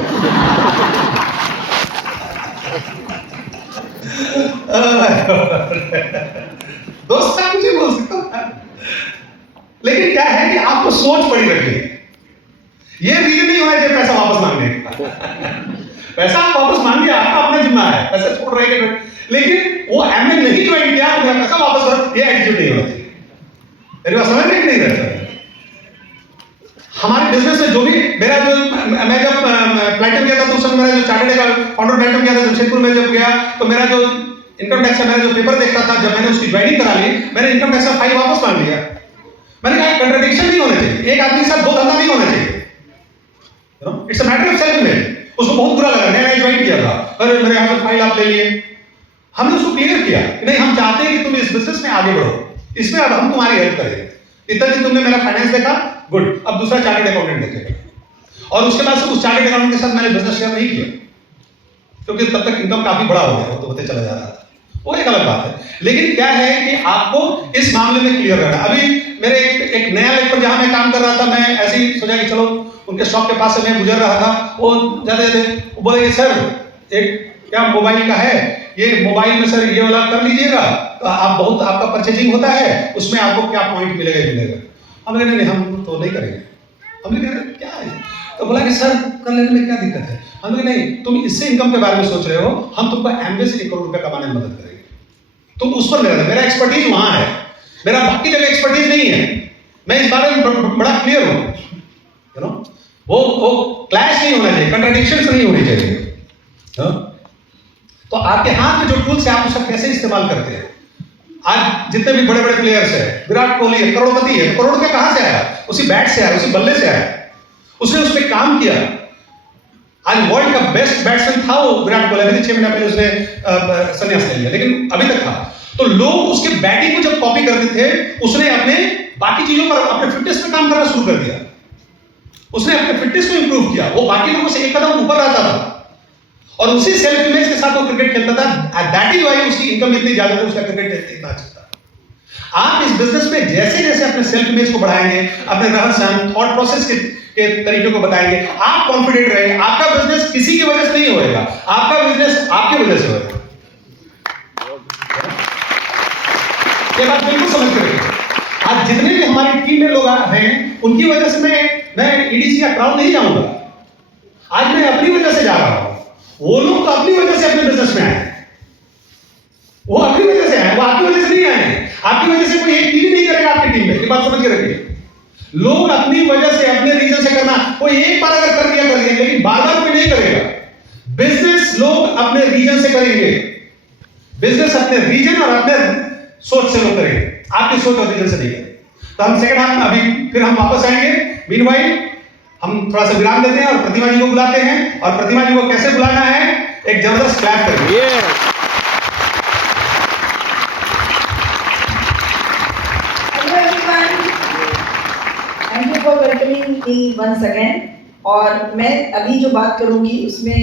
दोस्त का मुझे बोल सकता, लेकिन क्या है कि आपको सोच पड़ी रखनी है। ये रीजन नहीं होना चाहिए पैसा वापस मांगने का। पैसा आप वापस मांगिए, आपका अपना जिम्मा है, पैसा छोड़ रहे हैं, लेकिन वो एमए नहीं ज्वाइन किया, मेरा पैसा वापस करो, ये एटीट्यूड नहीं होना चाहिए। मेरी बात समझ में नहीं रहता। हमारे बिजनेस में जो भी मेरा जो, मैं जब प्लैटिनम गया था तो उस समय मेरा जो चार्टर्ड अकाउंट फाउंडर प्लैटिनम गया था जमशेदपुर में जब गया, तो मेरा जो इनकम टैक्स का मेरा जो पेपर देखता था, जब मैंने उसकी ज्वाइनिंग करा ली, मैंने इनकम टैक्स का फाइल वापस मांग लिया। मैंने कहा कंट्रडिक्शन नहीं होना चाहिए, एक आदमी के साथ 2 धंधा नहीं होना चाहिए। It's a matter of self image. उसको बहुत बुरा लगा, मैंने ज्वाइन किया था, अरे मेरे यहाँ से फाइल आप ले लिए। हमने उसको क्लियर किया कि नहीं, हम चाहते हैं कि तुम इस बिजनेस में आगे बढ़ो, इसमें अब हम तुम्हारी हेल्प करेंगे। इतना दिन तुमने मेरा फाइनेंस देखा, गुड, अब दूसरा चार्टर्ड अकाउंटेंट देखेगा। और उसके बाद से उस चार्टर्ड अकाउंटेंट के साथ मैंने बिजनेस शेयर नहीं किया, क्योंकि तब तक इनकम काफी बड़ा हो गया, वो तो होते चला जा रहा था, वो एक अलग बात है। लेकिन क्या है कि आपको इस मामले में क्लियर रहना। अभी मेरे एक नया लेग पर जहां मैं काम कर रहा था, मैं ऐसे ही सोचा कि चलो उनके शॉप के पास से मैं गुजर रहा था, वो बोले सर एक क्या मोबाइल का है, ये मोबाइल में सर ये वाला कर लीजिएगा, तो आप बहुत, आपका परचेजिंग होता है, उसमें आपको क्या पॉइंट मिलेगा। हमने कहा नहीं, हम तो नहीं करेंगे। हमने कहा क्या है? तो बोला कि सर कर लेने में क्या दिक्कत है? हमने कहा नहीं, तुम इससे इनकम के बारे में सोच रहे हो, हम तुमको एमवे से 1 करोड़ रुपए कमाने में मदद करेंगे, तुम उस पर मेरा एक्सपर्टीज वहां है, मेरा बाकी जगह एक्सपर्टीज नहीं है। मैं इस बारे में बड़ा क्लियर हूं, यू नो। वो क्लैश नहीं होना चाहिए, कंट्राडिक्शंस नहीं होनी चाहिए। तो आपके हाथ में जो टूल्स है, आप उसका कैसे इस्तेमाल करते हैं। आज जितने भी बड़े बड़े प्लेयर्स हैं, विराट कोहली है, करोड़पति है, करोड़ रुपए कहां से आया? उसी बैट से आया, उसी बल्ले से आया, उसने उस पर काम किया। आज वर्ल्ड का बेस्ट बैट्समैन था वो विराट कोहली, अभी 6 महीने पहले उसने संन्यास ले लिया, लेकिन अभी तक था। तो लोग उसके बैटिंग को जब कॉपी करते थे, उसने अपने बाकी चीजों पर, अपने फिटनेस पे काम करना शुरू कर दिया। उसने अपने फिटनेस को इंप्रूव किया, वो बाकी लोगों से एक कदम ऊपर रहता था, और उसी सेल्फ इमेज के साथ वो क्रिकेट खेलता था। दैट इज व्हाई उसकी इनकम इतनी ज्यादा थी, उसका क्रिकेट इतना अच्छा था। आप इस बिजनेस में जैसे जैसे अपने सेल्फ इमेज को बढ़ाएंगे, अपने रहन सहन, थॉट प्रोसेस के तरीके को बताएंगे, आप कॉन्फिडेंट रहेंगे। आपका बिजनेस किसी की वजह से नहीं होएगा, आपका बिजनेस आपकी वजह से होएगा। ये बात बिल्कुल समझ के रखिए। आज जितने भी हमारी टीम में लोग हैं, उनकी वजह से मैं ईडीसी या क्राउन नहीं जाऊंगा। आज मैं अपनी वजह से जा रहा हूं। वो लोग तो अपनी वजह से अपने बिजनेस में आए, वो अपनी वजह से आए, वो आपकी वजह से नहीं आए। आपकी वजह से कोई एक टीम नहीं करेगा आपकी टीम में, ये बात समझ के रखिए। लोग अपनी वजह से, अपने रीजन से करना, कोई एक बार अगर कर दिया, लेकिन बार बार कोई नहीं करेगा। बिजनेस लोग अपने रीजन से करेंगे, बिजनेस अपने रीजन और अपने सोच से लोग करेंगे, आपकी सोच और रीजन से नहीं करेंगे। तो हम सेकंड हाफ में अभी फिर हम वापस आएंगे। मीनवाइल हम थोड़ा सा विराम देते हैं और प्रतिमा जी को बुलाते हैं, और प्रतिमा जी को कैसे बुलाना है, एक जबरदस्त क्लैप करेंगे। Hello everyone. Thank you for welcoming me once again. और मैं अभी जो बात करूँगी उसमें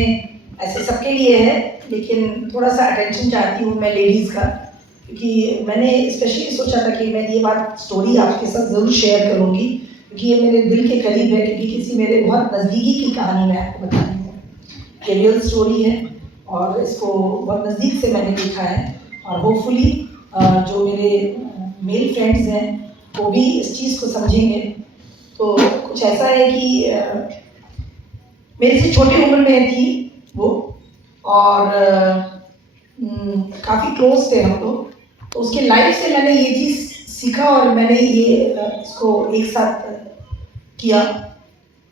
ऐसे सबके लिए है, लेकिन थोड़ा सा अटेंशन चाहती हूँ मैं लेडीज़ का, क्योंकि मैंने स्पेशली सोचा था कि मैं ये बात स्टोरी आपके साथ ज़रूर शेयर करूँगी, क्योंकि ये मेरे दिल के करीब है, क्योंकि किसी मेरे बहुत नज़दीकी की कहानी मैं आपको बता रही हूँ। ये रियल स्टोरी है और इसको बहुत नज़दीक से मैंने देखा है, और होपफुली जो मेरे मेल फ्रेंड्स हैं वो भी इस चीज़ को समझेंगे। तो कुछ ऐसा है कि मेरे से छोटी उम्र में थी वो, और काफ़ी क्लोज थे हम लोग। तो उसके लाइफ से मैंने ये चीज़ सीखा और मैंने ये इसको एक साथ किया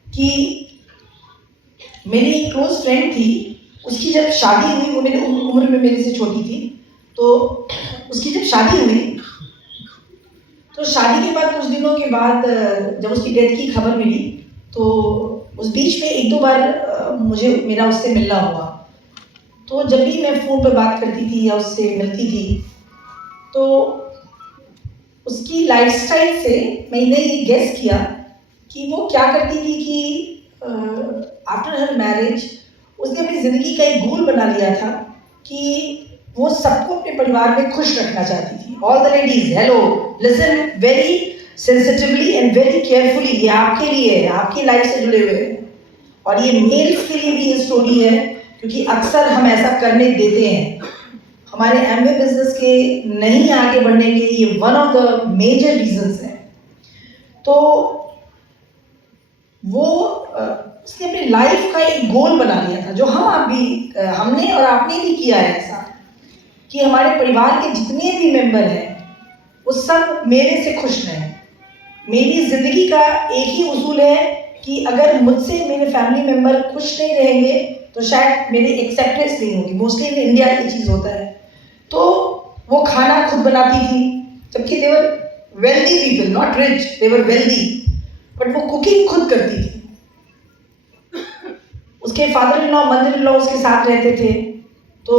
कि मेरी एक क्लोज फ्रेंड थी, उसकी जब शादी हुई, वो मेरी उम्र में मेरे से छोटी थी, तो उसकी जब शादी हुई तो शादी के बाद कुछ दिनों के बाद जब उसकी डेथ की खबर मिली, तो उस बीच में एक दो बार मुझे मेरा उससे मिलना हुआ। तो जब भी मैं फ़ोन पर बात करती थी या उससे मिलती थी, तो उसकी लाइफस्टाइल से मैंने ये गेस किया कि वो क्या करती थी कि आफ्टर हर मैरिज उसने अपनी ज़िंदगी का एक गोल बना लिया था कि वो सबको अपने परिवार में खुश रखना चाहती थी। All the ladies, hello, listen very sensitively and very carefully, ये आपके लिए है, आपकी लाइफ से जुड़े हुए हैं, और ये मेल्स के लिए भी ये स्टोरी है, क्योंकि अक्सर हम ऐसा करने देते हैं। हमारे एमवे बिजनेस के नहीं आगे बढ़ने के ये one of the major reasons है। तो वो उसने अपनी लाइफ का एक गोल बना लिया था, जो हमने और आपने भी किया है ऐसा, कि हमारे परिवार के जितने भी मेंबर हैं वो सब मेरे से खुश रहें। मेरी ज़िंदगी का एक ही उसूल है कि अगर मुझसे मेरे फैमिली मेंबर खुश नहीं रहेंगे तो शायद मेरी एक्सेप्टेंस नहीं होगी। मोस्टली इन इंडिया ये चीज़ होता है। तो वो खाना खुद बनाती थी, जबकि they were wealthy people, not rich, they were wealthy, but वो कुकिंग खुद करती थी। उसके father in law, mother in law उसके साथ रहते थे, तो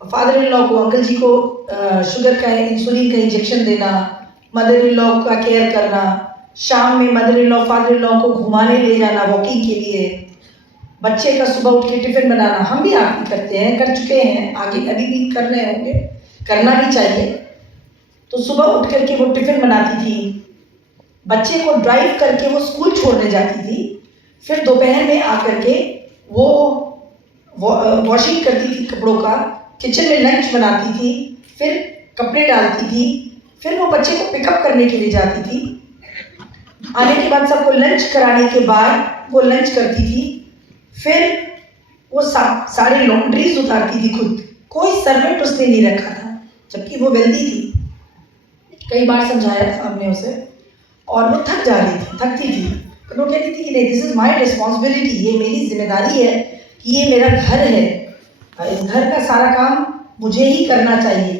फादर इन लॉ को, अंकल जी को शुगर का, इंसुलिन का इंजेक्शन देना, मदर इन लॉ का केयर करना, शाम में mother in law father in law को घुमाने ले जाना वॉकिंग के लिए, बच्चे का सुबह उठ के टिफिन बनाना। हम भी आप करते हैं, कर चुके हैं, आगे अभी भी कर रहे होंगे, करना भी चाहिए। तो सुबह उठ करके वो टिफिन बनाती थी, बच्चे को ड्राइव करके वो स्कूल छोड़ने जाती थी, फिर दोपहर में आकर के वो वॉशिंग करती थी कपड़ों का, किचन में लंच बनाती थी, फिर कपड़े डालती थी, फिर वो बच्चे को पिकअप करने के लिए जाती थी। आने के बाद सबको लंच कराने के बाद वो लंच करती थी, फिर वो सारे लॉन्ड्रीज उतारती थी खुद। कोई सर्वेंट उसने नहीं रखा था, जबकि वो वेल्दी थी। कई बार समझाया था हमने उसे, और वो थक जा रही थी, थकती थी, तो वो कहती थी कि नहीं, दिस इज माई रिस्पॉन्सिबिलिटी, ये मेरी जिम्मेदारी है कि ये मेरा घर है, इस घर का सारा काम मुझे ही करना चाहिए,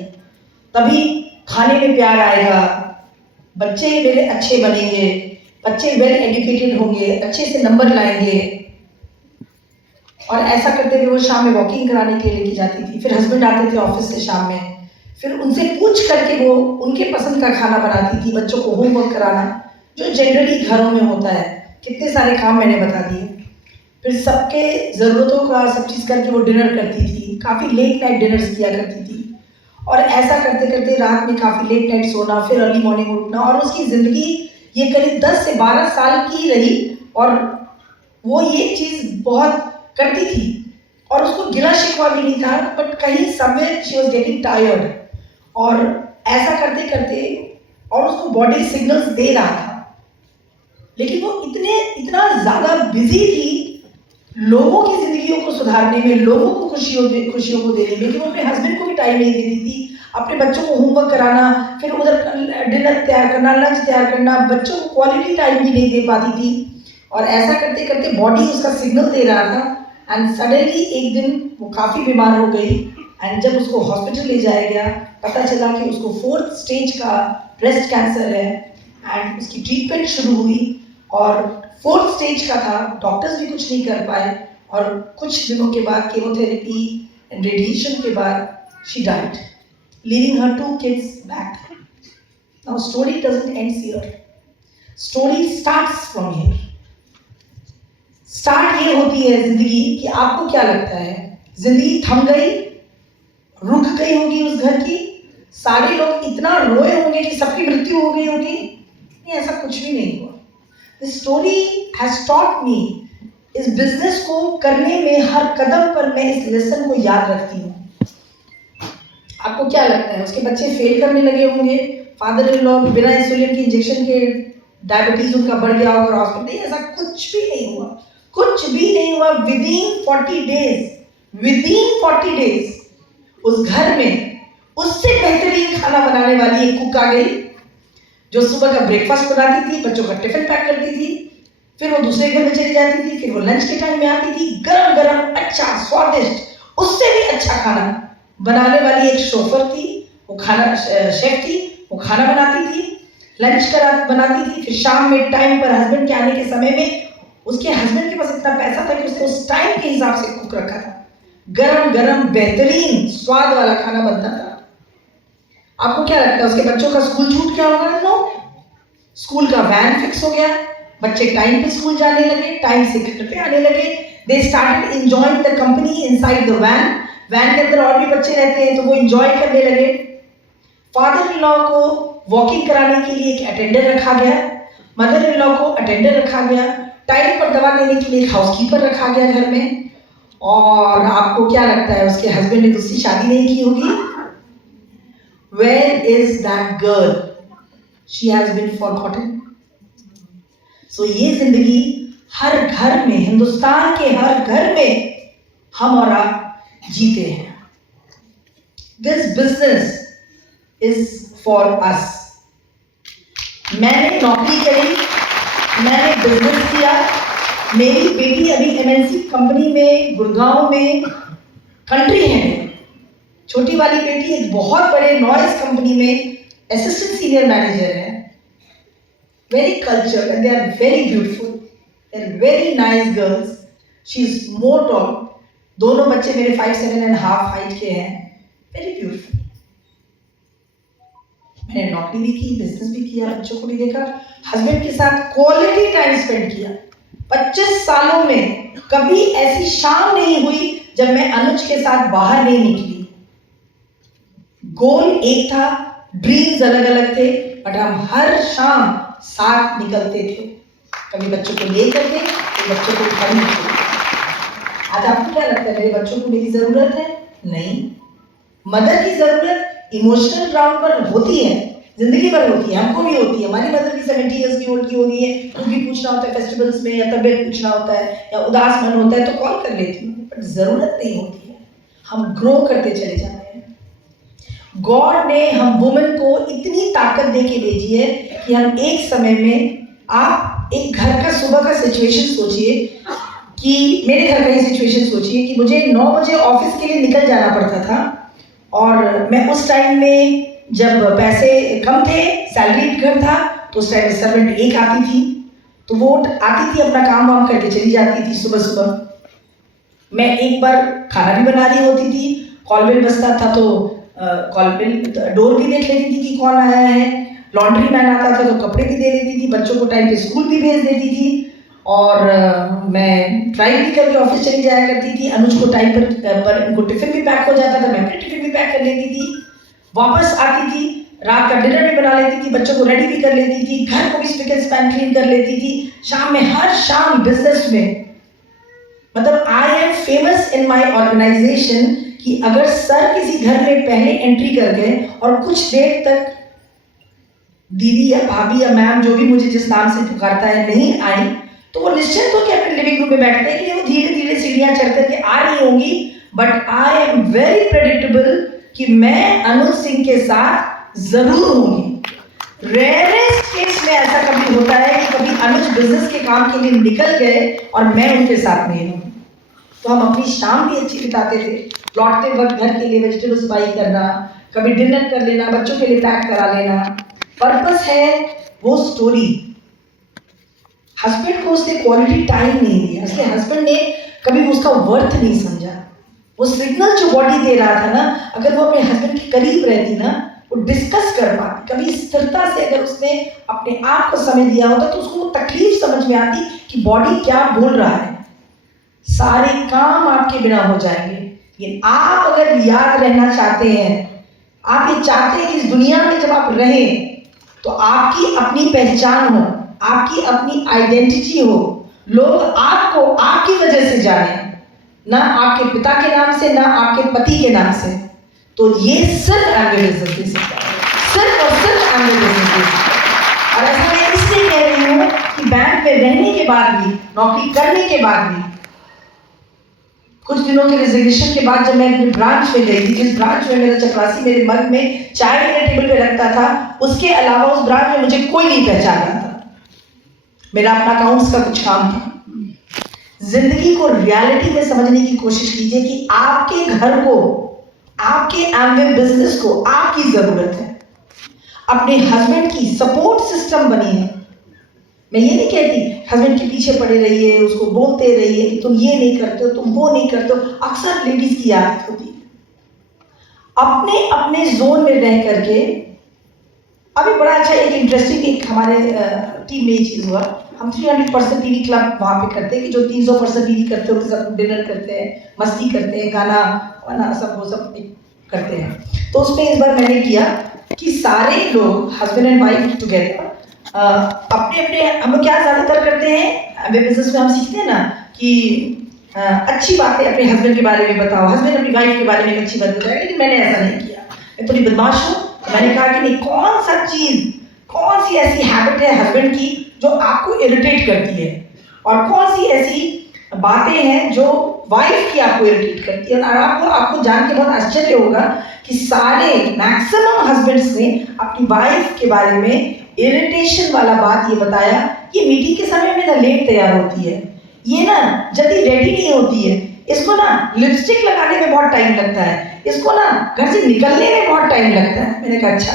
तभी खाने में प्यार आएगा, बच्चे मेरे अच्छे बनेंगे, बच्चे वेल एजुकेटेड होंगे, अच्छे से नंबर लाएंगे। और ऐसा करते हुए वो शाम में वॉकिंग कराने के लिए लेके जाती थी। फिर हस्बैंड आते थे ऑफिस से शाम में, फिर उनसे पूछ करके वो उनके पसंद का खाना बनाती थी, बच्चों को होमवर्क कराना, जो जनरली घरों में होता है। कितने सारे काम मैंने बता दिए। फिर सबके ज़रूरतों का सब चीज़ करके वो डिनर करती थी, काफ़ी लेट नाइट डिनर्स किया करती थी, और ऐसा करते करते रात में काफ़ी लेट नाइट सोना, फिर अर्ली मॉर्निंग उठना, और उसकी ज़िंदगी ये करीब 10 से 12 साल की रही, और वो ये चीज़ बहुत करती थी, और उसको गिला शिकवा भी नहीं था, बट कहीं somewhere she was getting tired, और ऐसा करते करते, और उसको बॉडी सिग्नल्स दे रहा था, लेकिन वो इतना ज़्यादा बिजी थी लोगों की ज़िंदगियों को सुधारने में, लोगों को खुशियों को देने में, कि वो अपने हस्बैंड को भी टाइम नहीं देती थी, अपने बच्चों को होमवर्क कराना, फिर उधर डिनर तैयार करना, लंच तैयार करना, बच्चों को क्वालिटी टाइम भी नहीं दे पाती थी। और ऐसा करते करते बॉडी उसका सिग्नल दे रहा था, एंड सडनली एक दिन वो काफ़ी बीमार हो गई, एंड जब उसको हॉस्पिटल ले जाया गया, पता चला कि उसको 4th स्टेज का ब्रेस्ट कैंसर है, एंड उसकी ट्रीटमेंट शुरू हुई, और 4th स्टेज का था, डॉक्टर्स भी कुछ नहीं कर पाए, और कुछ दिनों के बाद केमोथेरेपी एंड रेडिएशन के बाद she died, leaving her 2 kids back. Now story doesn't and here. Story starts from here. Start ये होती है जिंदगी कि आपको क्या लगता है जिंदगी थम गई, रुक गई होगी उस घर की, सारे लोग इतना रोए होंगे कि सबकी मृत्यु हो गई होगी? नहीं, ऐसा कुछ भी नहीं हुआ। This story has taught me, इस बिजनेस को करने में हर कदम पर मैं इस लेसन को याद रखती हूँ। आपको क्या लगता है उसके बच्चे फेल करने लगे होंगे, फादर इन लॉ बिना इंसुलिन के इंजेक्शन के डायबिटीज उनका बढ़ गया होगा हॉस्पिटल? नहीं, ऐसा कुछ भी नहीं हुआ, कुछ भी नहीं हुआ। विदिन 40 डेज उस घर में उससे बेहतरीन खाना बनाने वाली एक कुक आ गई, जो सुबह का ब्रेकफास्ट बनाती थी, बच्चों का टिफिन पैक करती थी, फिर वो दूसरे घर में चली जाती थी, फिर वो लंच के टाइम में आती थी, गरम गरम अच्छा स्वादिष्ट उससे भी अच्छा खाना बनाने वाली एक शोफर थी, वो खाना शेफ थी, वो खाना बनाती थी, लंच बनाती थी, फिर शाम में टाइम पर हस्बैंड के आने के समय में उसके हस्बैंड के पास इतना पैसा था कि उसने उस टाइम के हिसाब से कुक रखा था, गरम गरम बेहतरीन स्वाद वाला खाना बनता था। आपको क्या लगता है उसके बच्चों का स्कूल छूट गया होगा? नो, स्कूल का वैन फिक्स हो गया, बच्चे टाइम पे स्कूल जाने लगे, टाइम से घर पे आने लगे। They started enjoying the company inside the van. Van के अंदर और भी बच्चे रहते हैं तो वो एंजॉय करने लगे। फादर इन लॉ को वॉकिंग कराने के लिए एक अटेंडर रखा गया, मदर इन लॉ को अटेंडर रखा गया, टाइम पर दवा देने के लिए एक हाउसकीपर रखा गया घर में। और आपको क्या लगता है उसके हस्बैंड ने दूसरी शादी नहीं की होगी? Where is that girl? She has been forgotten. So ये जिंदगी हर घर में, हिंदुस्तान के हर घर में हम और आप जीते हैं। This business is for us. मैंने नौकरी करी, मैंने बिजनेस किया, मेरी बेटी अभी एमएनसी कंपनी में गुड़गांव में कंट्री है, छोटी वाली बेटी एक बहुत बड़े नॉइज कंपनी में असिस्टेंट सीनियर मैनेजर है। Very cultured and they are very beautiful, they are very nice girls. She is more tall, दोनों बच्चे मेरे 5'7.5" हाइट के हैं, वेरी ब्यूटीफुल। मैंने नौकरी भी की, बिजनेस भी किया, बच्चों को भी देखा, हस्बैंड के साथ क्वालिटी टाइम स्पेंड किया। 25 सालों में कभी ऐसी शाम नहीं हुई जब मैं अनुज के साथ बाहर नहीं निकली। गोल एक था, ड्रीम्स अलग अलग थे, बट हम हर शाम साथ निकलते थे, कभी बच्चों को लेकर के, कभी बच्चों को खरीद के। आज आपको क्या लगता है मेरे बच्चों को मेरी जरूरत है? नहीं। मदर की जरूरत इमोशनल ग्राउंड पर होती है, जिंदगी भर होती है, हमको भी होती है। हमारी मदर भी 70 ईयर्स की ओल्ड की हो गई है, कुछ भी पूछना होता है फेस्टिवल्स में, या तबियत पूछना होता है, या उदास मन होता है तो कॉल कर लेती हूँ, बट जरूरत नहीं होती है। हम ग्रो करते चले जाते हैं। गॉड ने हम वुमेन को इतनी ताकत दे के भेजी है कि हम एक समय में, आप एक घर का सुबह का सिचुएशन सोचिए, कि मेरे घर का ही सिचुएशन सोचिए कि मुझे 9 बजे ऑफिस के लिए निकल जाना पड़ता था, और मैं उस टाइम में जब पैसे कम थे, सैलरीड घर था, तो उस टाइम में सर्वेंट एक आती थी, तो वो आती थी, अपना काम वाम करके चली जाती थी सुबह सुबह। मैं एक बार खाना भी बना रही होती थी, कॉल बेल बजता था तो कॉल बेल डोर भी देख लेती थी कि कौन आया है, लॉन्ड्री मैन आता था तो कपड़े भी दे देती थी, बच्चों को टाइम पे स्कूल भी भेज देती थी, और मैं ड्राइव भी करके ऑफिस चली जाया करती थी। अनुज को टाइम पर उनको टिफिन भी पैक हो जाता था, मैं अपने टिफिन भी पैक कर लेती थी, वापस आती थी, रात का डिनर भी बना लेती थी, बच्चों को रेडी भी कर लेती थी, घर को भी स्पिक एंड स्पैन क्लीन कर लेती थी। शाम में, हर शाम बिजनेस में, मतलब I am famous in my organization कि अगर सर किसी घर में पहले एंट्री कर गए और कुछ देर तक दीदी या भाभी या मैम जो भी मुझे जिस नाम से पुकारता है नहीं आई, तो वो निश्चित हो के अपने लिविंग रूम में बैठते हैं कि वो धीरे धीरे सीढ़ियां चढ़ करके आ रही होंगी, but I am very predictable कि मैं अनुज सिंह के साथ जरूर होंगी। रेयरेस्ट केस में ऐसा कभी होता है कि कभी अनुज बिजनेस के काम के लिए निकल गए और मैं उनके साथ नहीं हूँ, तो हम अपनी शाम भी अच्छी बिताते थे। लौटते वक्त घर के लिए वेजिटेबल्स बाई करना, कभी डिनर कर लेना, बच्चों के लिए पैक करा लेना। पर्पस है वो स्टोरी। हस्बैंड को उसने क्वालिटी टाइम नहीं दिया, उसके हस्बैंड ने कभी उसका वर्थ नहीं समझा। वो सिग्नल जो बॉडी दे रहा था ना, अगर वो अपने हस्बैंड के करीब रहती ना, वो डिस्कस कर पाती, कभी स्थिरता से अगर उसने अपने आप को समय दिया होता तो उसको वो तकलीफ समझ में आती कि बॉडी क्या बोल रहा है। सारे काम आपके बिना हो जाएंगे, लेकिन आप अगर याद रहना चाहते हैं, आप ये चाहते हैं कि इस दुनिया में जब आप रहें तो आपकी अपनी पहचान हो, आपकी अपनी आइडेंटिटी हो, लोग आपको आपकी वजह से जाने, ना आपके पिता के नाम से, ना आपके पति के नाम से। तो ये सिर्फ एम्वे बिजनेस दे सकता है, सिर्फ और सिर्फ एम्वे बिजनेस दे सकता है। और ऐसा मैं इसलिए कह रही हूँ कि बैंक में रहने के बाद भी, नौकरी करने के बाद भी, कुछ दिनों के रिजिग्नेशन के बाद जब मैं अपनी ब्रांच में गई थी, जिस ब्रांच में मेरा चपरासी मेरे मग में चाय मेरे टेबल पे रखता था, उसके अलावा उस ब्रांच में मुझे कोई नहीं पहचान रहा था। मेरा अपना अकाउंट्स का कुछ काम था। जिंदगी को रियलिटी में समझने की कोशिश कीजिए कि आपके घर को, आपके एम्वे बिजनेस को आपकी जरूरत है। अपने हस्बैंड की सपोर्ट सिस्टम बनी है। मैं ये नहीं कहती हस्बैंड के पीछे पड़े रहिए, उसको बोलते रहिए कि तुम ये नहीं करते हो, तुम वो नहीं करते हो। अक्सर लेडीज की आदत होती है अपने अपने जोन में रह करके। अभी बड़ा अच्छा एक इंटरेस्टिंग एक हमारे टीम में ये चीज हुआ। हम 300% टीवी क्लब वहाँ पे करते हैं कि जो 300% टीवी करते हैं उनके साथ डिनर करते हैं, मस्ती करते हैं, गाना वाना सब वो सब करते हैं। तो उसमें इस बार मैंने किया कि सारे लोग हस्बैंड एंड वाइफ टुगेदर अपने अपने, हम लोग क्या ज़्यादातर करते हैं बिजनेस में, हम सीखते हैं ना कि अच्छी बातें अपने हस्बैंड के बारे में बताओ, हस्बैंड अपनी वाइफ के बारे में एक अच्छी बात बताए। लेकिन मैंने ऐसा नहीं किया, मैं थोड़ी बदमाश हूँ। मैंने कहा कि नहीं, कौन सा चीज़, कौन सी ऐसी हैबिट है हस्बैंड की जो आपको इरिटेट करती है, और कौन सी ऐसी बातें हैं जो वाइफ की आपको इरिटेट करती है। और आपको जान के बहुत आश्चर्य होगा कि सारे मैक्सिमम हस्बैंड्स ने अपनी वाइफ के बारे में इरिटेशन वाला बात ये बताया, ये मीटिंग के समय में ना लेट तैयार होती है, ये ना जल्दी रेडी नहीं होती है, इसको ना लिपस्टिक लगाने में बहुत टाइम लगता है, इसको ना घर से निकलने में बहुत टाइम लगता है। मैंने कहा अच्छा,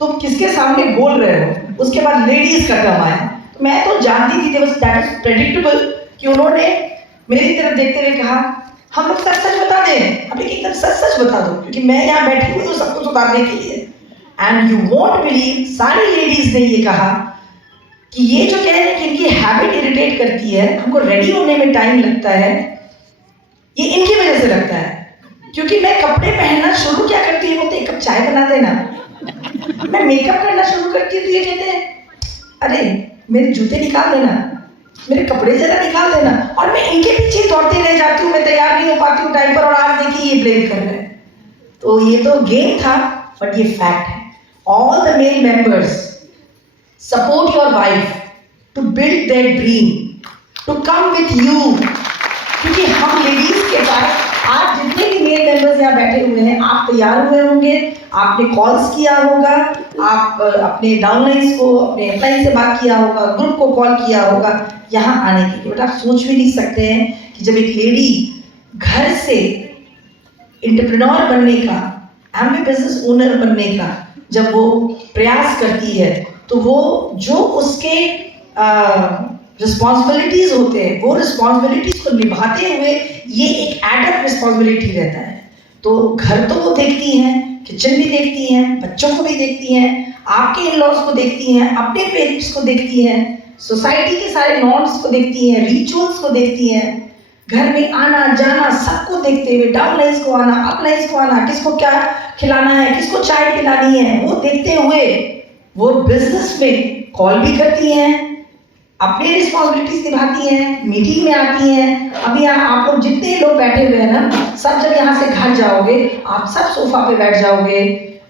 तुम किसके सामने बोल रहे हो? उसके बाद लेडीज का टर्म आया, तो मैं तो जानती थी दैट इज प्रेडिक्टेबल कि उन्होंने मेरी तरफ देखते हुए कहा हम लोग सच सच बता दें, अब एकदम सच सच बता दो, क्योंकि मैं यहाँ बैठी हुई हूँ सबको सुधारने के लिए। एंड यू वोंट बिलीव, सारी लेडीज ने ये कहा कि ये जो कह रहे हैं कि इनकी हैबिट इरिटेट करती है, हमको रेडी होने में टाइम लगता है, ये इनकी वजह से लगता है। क्योंकि मैं कपड़े पहनना शुरू क्या करती हूँ, बोलते एक कप चाय बना देना। मैं मेकअप करना शुरू करती हूँ तो ये कहते हैं अरे मेरे जूते निकाल देना, मेरे कपड़े जरा निकाल देना, और मैं इनके पीछे दौड़ते रह जाती हूँ, मैं तैयार नहीं हो पाती हूँ टाइम पर, और आज देखिए ये ब्लेम कर रहे हैं। तो ये तो गेम था, बट ये फैक्ट है। All the male members support your wife to build their dream, to come with you. क्योंकि हम लेडीज के पास आज जितने भी मेल मेंबर्स यहाँ बैठे हुए हैं, आप तैयार हुए होंगे, आपने कॉल्स किया होगा, आप अपने डाउनलाइंस को, अपने अपलाइन से बात किया होगा, ग्रुप को कॉल किया होगा यहाँ आने के लिए। बट आप सोच भी नहीं सकते हैं कि जब एक लेडी घर से एंटरप्रेन्योर बनने का, एम्वे बिजनेस ओनर बनने का जब वो प्रयास करती है, तो वो जो उसके रिस्पॉन्सिबिलिटीज होते हैं, वो रिस्पॉन्सिबिलिटीज को निभाते हुए ये एक एडड रिस्पॉन्सिबिलिटी रहता है। तो घर तो वो देखती हैं, किचन भी देखती हैं, बच्चों को भी देखती हैं, आपके इन लॉज को देखती हैं, अपने पेरेंट्स को देखती हैं, सोसाइटी के सारे नॉर्म्स को देखती हैं, रिचुअल्स को देखती हैं, घर में आना जाना सबको देखते हुए, डाउनलाइंस को आना, अपलाइंस को आना, किसको क्या खिलाना है, किसको चाय पिलानी है, वो देखते हुए वो बिजनेस में कॉल भी करती हैं, अपनी रिस्पॉन्सिबिलिटीज निभाती हैं, मीटिंग में आती हैं। अभी यहाँ आप लोग जितने लोग बैठे हुए हैं ना, सब जब यहाँ से घर जाओगे, आप सब सोफा पे बैठ जाओगे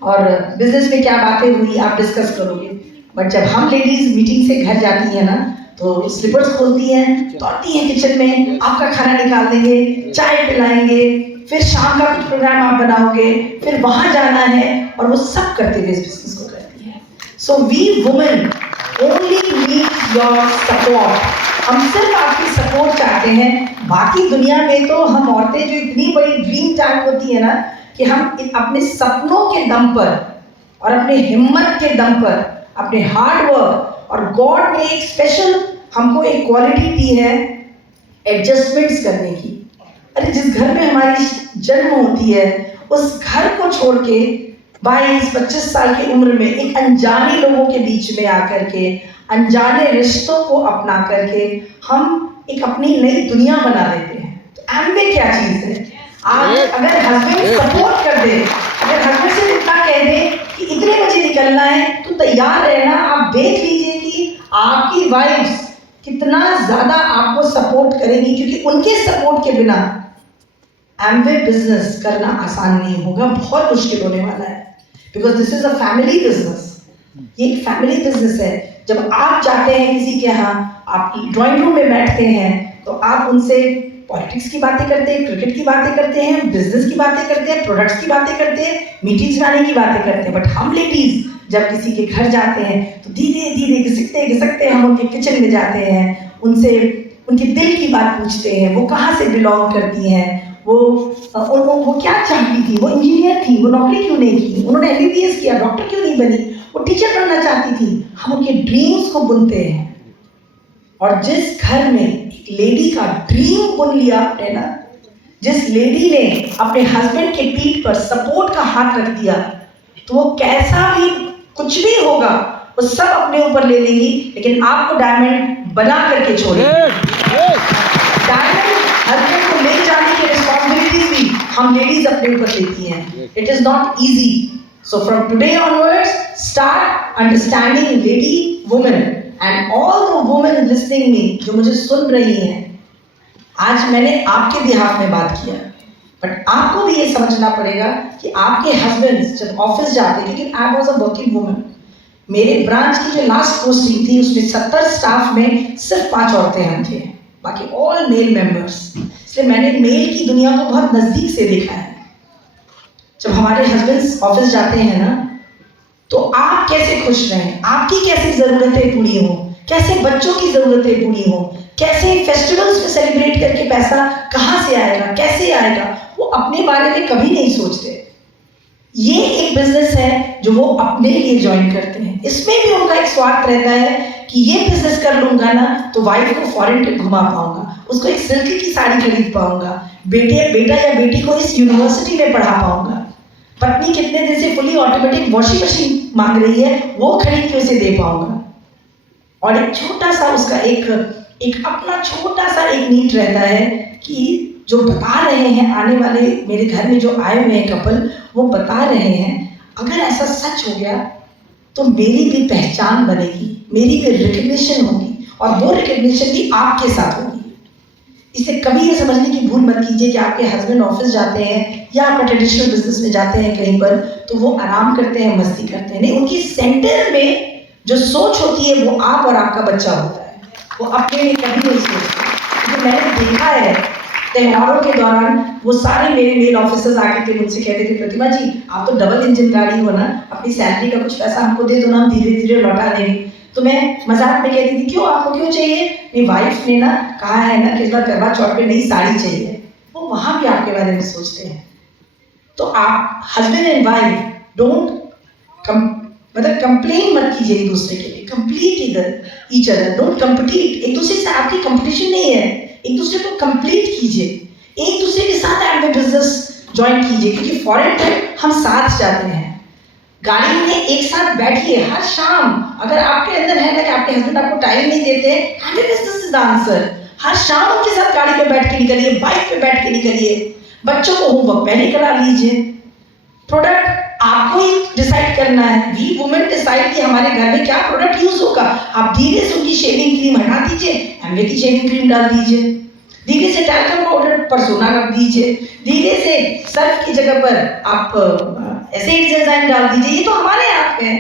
और बिजनेस में क्या बातें हुई आप डिस्कस करोगे। बट जब हम लेडीज मीटिंग से घर जाती हैं ना, तो स्लीपर्स खोलती हैं, दौड़ती हैं किचन में, आपका खाना निकाल देंगे, चाय पिलाएंगे, फिर शाम का कुछ प्रोग्राम आप बनाओगे, फिर वहाँ जाना है, और वो सब करते हुए इस बिजनेस को करती हैं। So we women only need your support. हम सिर्फ आपकी सपोर्ट चाहते हैं। बाकी दुनिया में तो हम औरतें जो इतनी बड़ी ड्रीम टैंक होती है ना, कि हम अपने सपनों के दम पर और अपने हिम्मत के दम पर, अपने हार्ड वर्क, और गॉड ने एक स्पेशल हमको एक क्वालिटी दी है एडजस्टमेंट्स करने की। अरे जिस घर में हमारी जन्म होती है, उस घर को छोड़ के 22-25 साल की उम्र में एक अनजाने लोगों के बीच में आकर के, अनजाने रिश्तों को अपना करके हम एक अपनी नई दुनिया बना देते हैं। तो एमवे क्या चीज़ है? आज अगर हस्बैंड सपोर्ट कर दे, अगर हस्बैंड से इतना कह दे कि इतने बजे निकलना है तो तैयार रहना, आप देख लीजिए कि आपकी वाइफ्स कितना ज़्यादा आपको सपोर्ट करेंगी, क्योंकि उनके सपोर्ट के बिना एमवे बिजनेस करना आसान नहीं होगा, बहुत मुश्किल होने वाला है। Because this is a family business, ये एक फैमिली बिजनेस है। जब आप जाते हैं किसी के यहाँ, आप ड्राइंग रूम में बैठते हैं, तो आप उनसे पॉलिटिक्स की बातें करते हैं, क्रिकेट की बातें करते हैं, बिजनेस की बातें करते हैं, प्रोडक्ट्स की बातें करते हैं, मीटिंग्स बनाने की बातें करते हैं। बट हम लेडीज जब किसी के घर जाते हैं तो धीरे धीरे घिसकते घिसकते हम उनके किचन में जाते हैं, उनसे उनके दिल की बात पूछते हैं, वो कहाँ से बिलोंग करती हैं, वो क्या चाहती थी, वो इंजीनियर थी, वो नौकरी क्यों नहीं की, उन्होंने एमबीबीएस किया, डॉक्टर क्यों नहीं बनी, वो टीचर बनना चाहती थी। हम उनके ड्रीम्स को बुनते हैं। और जिस घर में एक लेडी का ड्रीम बुन लिया आपने ना, जिस लेडी ने अपने हस्बैंड के पीठ पर सपोर्ट का हाथ रख दिया, तो वो कैसा भी कुछ भी होगा वो सब अपने ऊपर ले लेंगी, लेकिन आपको डायमंड बना करके छोड़ेंगी। डायमंड हस्बैंड को ले जाने की रिस्पॉन्सिबिलिटी भी हम लेडीज अपने ऊपर लेती हैं। It is not easy. So from today onwards start understanding lady women and all the women listening me, जो मुझे सुन रही हैं। आज मैंने आपके बिहाफ में बात किया, बट आपको भी ये समझना पड़ेगा कि आपके हस्बैंड जब ऑफिस जाते, क्योंकि I was a working woman, मेरे ब्रांच की जो लास्ट पोस्टिंग थी उसमें 70 स्टाफ में सिर्फ 5 औरतें हम थे, बाकी ऑल मेल मेंबर्स। इसलिए मैंने मेल की दुनिया को बहुत नजदीक से देखा है। जब हमारे हस्बैंड्स ऑफिस जाते हैं ना, तो आप कैसे खुश रहें, आपकी कैसी जरूरतें पूरी हों, कैसे बच्चों की जरूरतें पूरी हों, कैसे फेस्टिवल्स में सेलिब्रेट करके पैसा कहाँ से आएगा, कैसे आएगा, वो अपने बारे में कभी नहीं सोचते। ये एक बिजनेस है जो वो अपने लिए ज्वाइन करते हैं। इसमें भी उनका एक स्वार्थ रहता है कि ये बिजनेस कर लूंगा ना तो वाइफ को फॉरेन ट्रिप घुमा पाऊंगा, उसको एक सिल्क की साड़ी खरीद पाऊंगा, बेटा या बेटी को इस यूनिवर्सिटी में पढ़ा पाऊंगा, पत्नी कितने दिन से फुली ऑटोमेटिक वॉशिंग मशीन मांग रही है, वो खरीद के उसे दे पाऊंगा। और एक छोटा सा उसका एक अपना छोटा सा एक नीड रहता है कि जो बता रहे हैं आने वाले, मेरे घर में जो आए हुए हैं कपल, वो बता रहे हैं अगर ऐसा सच हो गया तो मेरी भी पहचान बनेगी, मेरी भी रिकग्निशन होगी, और वो रिकग्निशन भी आपके साथ होगी। इसे कभी ये समझने की भूल मत कीजिए कि आपके हस्बैंड ऑफिस जाते हैं या आप ट्रेडिशनल बिजनेस में जाते हैं कहीं पर तो वो आराम करते हैं, मस्ती करते हैं। नहीं, उनकी सेंटर में जो सोच होती है वो आप और आपका बच्चा होता है, वो अपने लिए कभी नहीं सोचते। क्योंकि मैंने देखा है त्योहारों के दौरान वो सारे मेरे मेल ऑफिसर्स आके के मुझसे कहते थे, प्रतिमा जी आप तो डबल इंजन गाड़ी हो ना, अपनी सैलरी का कुछ पैसा हमको दे दो ना, हम धीरे धीरे लौटा देंगे। तो मैं मजाक में कहती थी क्यों, आपको क्यों चाहिए? मेरी वाइफ ने ना कहा है ना कि इस बार करवा चौथ पे नई साड़ी चाहिए। वो वहां भी आपके बारे में सोचते हैं। तो आप husband and wife don't complain मत कीजिए एक दूसरे के लिए, complete each other, don't compete. एक दूसरे से आपकी कंपटीशन नहीं है, एक दूसरे को कंप्लीट कीजिए, एक दूसरे के साथ एमवे बिजनेस ज्वाइन कीजिए। क्योंकि फॉरेन ट्रिप हम साथ जाते हैं, गाड़ी में एक साथ बैठिए हर शाम। अगर आपके अंदर है ना कि आपके हस्बैंड आपको टाइम नहीं देते, Amway business is the answer. हर शाम उनके साथ गाड़ी पे बैठ के निकलिए, बाइक पे बैठ के निकलिए, बच्चों को होमवर्क पहले करा लीजिए। प्रोडक्ट आपको ही डिसाइड करना है, वी वुमेन डिसाइड कि हमारे घर में क्या प्रोडक्ट यूज होगा। आप धीरे से उनकी शेविंग क्रीम हटा दीजिए, एमवे की शेविंग क्रीम डाल दीजिए, धीरे से टैल्कम पाउडर परसोना रख दीजिए, धीरे से सर्फ की जगह पर आप एसिड डिजाइन डाल दीजिए। ये तो हमारे हाथ में है।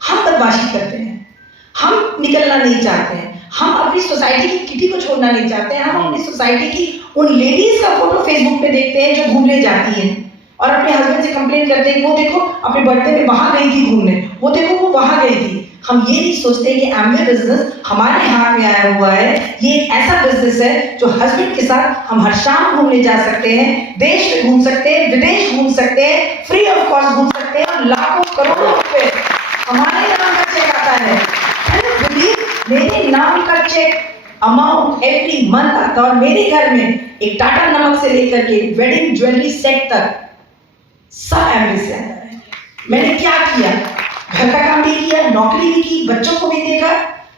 हम बदमाशी करते हैं, हम निकलना नहीं चाहते हैं, हम अपनी सोसाइटी की किटी को छोड़ना नहीं चाहते हैं। हम अपनी सोसाइटी की उन लेडीज का फोटो फेसबुक पे देखते हैं जो घूमने जाती हैं और अपने हस्बैंड से कंप्लेन करते हैं, वो देखो अपने बर्थडे में वहां गई थी घूमने, वो देखो वो वहां गई थी। हम ये नहीं सोचते कि एमवे बिजनेस हमारे हाथ में आया हुआ है। ये एक ऐसा बिजनेस है जो हस्बैंड के साथ हम हर शाम घूमने जा सकते हैं, देश में घूम सकते हैं, विदेश घूम सकते हैं, फ्री ऑफ कॉस्ट घूम सकते हैं, और लाखों करोड़ों रुपए हमारे नाम का चेक आता है। मेरे नाम का चेक अमाउंट एवरी मंथ आता है, और मेरे घर में एक टाटा नमक से लेकर के वेडिंग ज्वेलरी सेट तक सब एमवे से आता है। मैंने क्या किया, घर का काम भी किया, नौकरी भी की, बच्चों को भी देखा,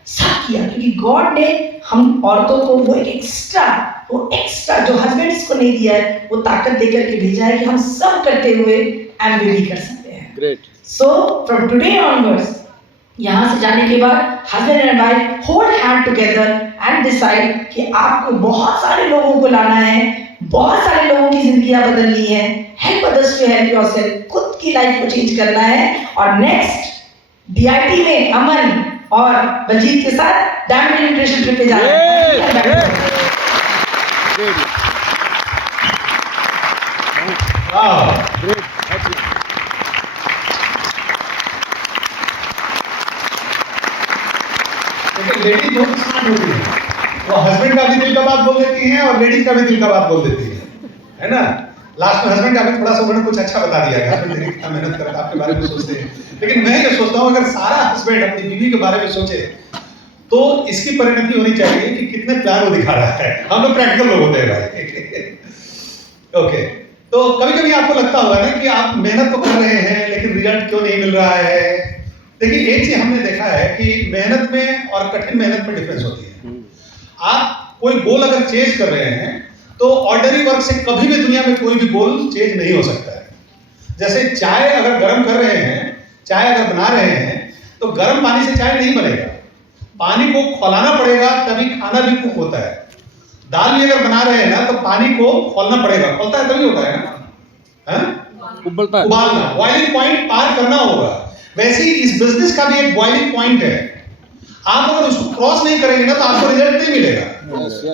सब किया, क्योंकि गॉड ने हम औरतों को वो एक्स्ट्रा जो हस्बैंड्स को नहीं दिया है, वो ताकत देकर के भेजा है कि हम सब करते हुए एमबी भी कर सकते हैं। Great. So from today onwards, यहाँ से जाने के बाद husband and wife hold hand together and decide कि आपको बहुत सारे लोगों को लाना है, बहुत सारे लोगों की जिंदगियां बदलनी है, help others to help yourself, खुद की लाइफ को चेंज करना है। और नेक्स्ट डीआईटी में अमन और बलजीत के साथ डायमंड न्यूट्रिशन ट्रिप पे जाना है। लेडीज बहुत स्मार्ट होती है, वो हस्बैंड का भी दिल का बात बोल देती हैं और लेडीज का भी दिल का बात बोल देती है ना। लास्ट में हस्बैंड का भी थोड़ा सा उन्होंने कुछ अच्छा बता दिया है, हस्बैंड कितना मेहनत करता है आपके बारे में सोचते हैं। लेकिन मैं ये सोचता हूँ अगर सारा हस्बैंड अपनी बीवी के बारे में सोचे तो इसकी परिणति होनी चाहिए कि कितने प्यार वो दिखा रहा है। हम लोग प्रैक्टिकल लोग होते हैं भाई। ओके, तो कभी कभी आपको लगता होगा ना कि आप मेहनत तो कर रहे हैं लेकिन रिजल्ट क्यों नहीं मिल रहा है। देखिए एक चीज हमने देखा है कि मेहनत में और कठिन मेहनत में डिफरेंस होती है। आप कोई गोल अगर चेज कर रहे हैं तो ऑर्डिनरी वर्क से कभी भी दुनिया में कोई भी गोल चेंज नहीं हो सकता है। जैसे चाय अगर गर्म कर रहे हैं, चाय अगर बना रहे हैं तो गर्म पानी से चाय नहीं बनेगा, पानी को खौलाना पड़ेगा तभी खाना भी कुक होता है। दाल भी अगर बना रहे हैं ना तो पानी को खोलना पड़ेगा, खोलता है तभी होता है ना, उबलता है, उबालना, बॉइलिंग पॉइंट पार करना होगा। वैसे ही इस बिजनेस का भी एक बॉइलिंग पॉइंट है, आप अगर उसको क्रॉस नहीं करेंगे ना तो आपको रिजल्ट नहीं मिलेगा।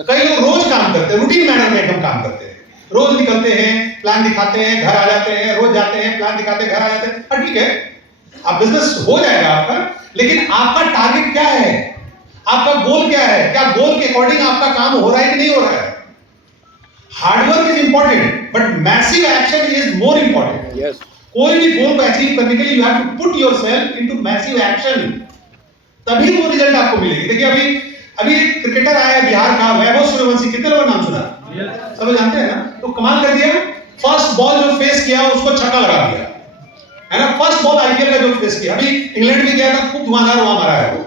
कई लोग रोज काम करते हैं, रूटीन मैनर में एकदम काम करते हैं, रोज निकलते हैं, प्लान दिखाते हैं, घर आ जाते हैं, रोज जाते हैं, प्लान दिखाते हैं, घर आ जाते हैं। हाँ ठीक है, आप बिजनेस हो जाएगा आपका, लेकिन आपका टारगेट क्या है, आपका गोल क्या है, क्या गोल के अकॉर्डिंग आपका काम हो रहा है कि नहीं हो रहा है। Hard work is important but massive action is more important. कोई भी गोल को अचीव करने के लिए you have to put yourself into massive action, तभी वो रिजल्ट आपको मिलेगी। देखिए अभी एक क्रिकेटर आया है बिहार का, वैभव सूर्यवंशी, कितने लोगों नाम सुना? सब लोग जानते हैं ना। तो कमाल कर दिया, फर्स्ट बॉल जो फेस किया उसको छक्का लगा दिया, है ना। फर्स्ट बॉल आईपीएल का जो फेस किया, अभी इंग्लैंड में गया था, खूब धुआंधार वहां मारा है वो।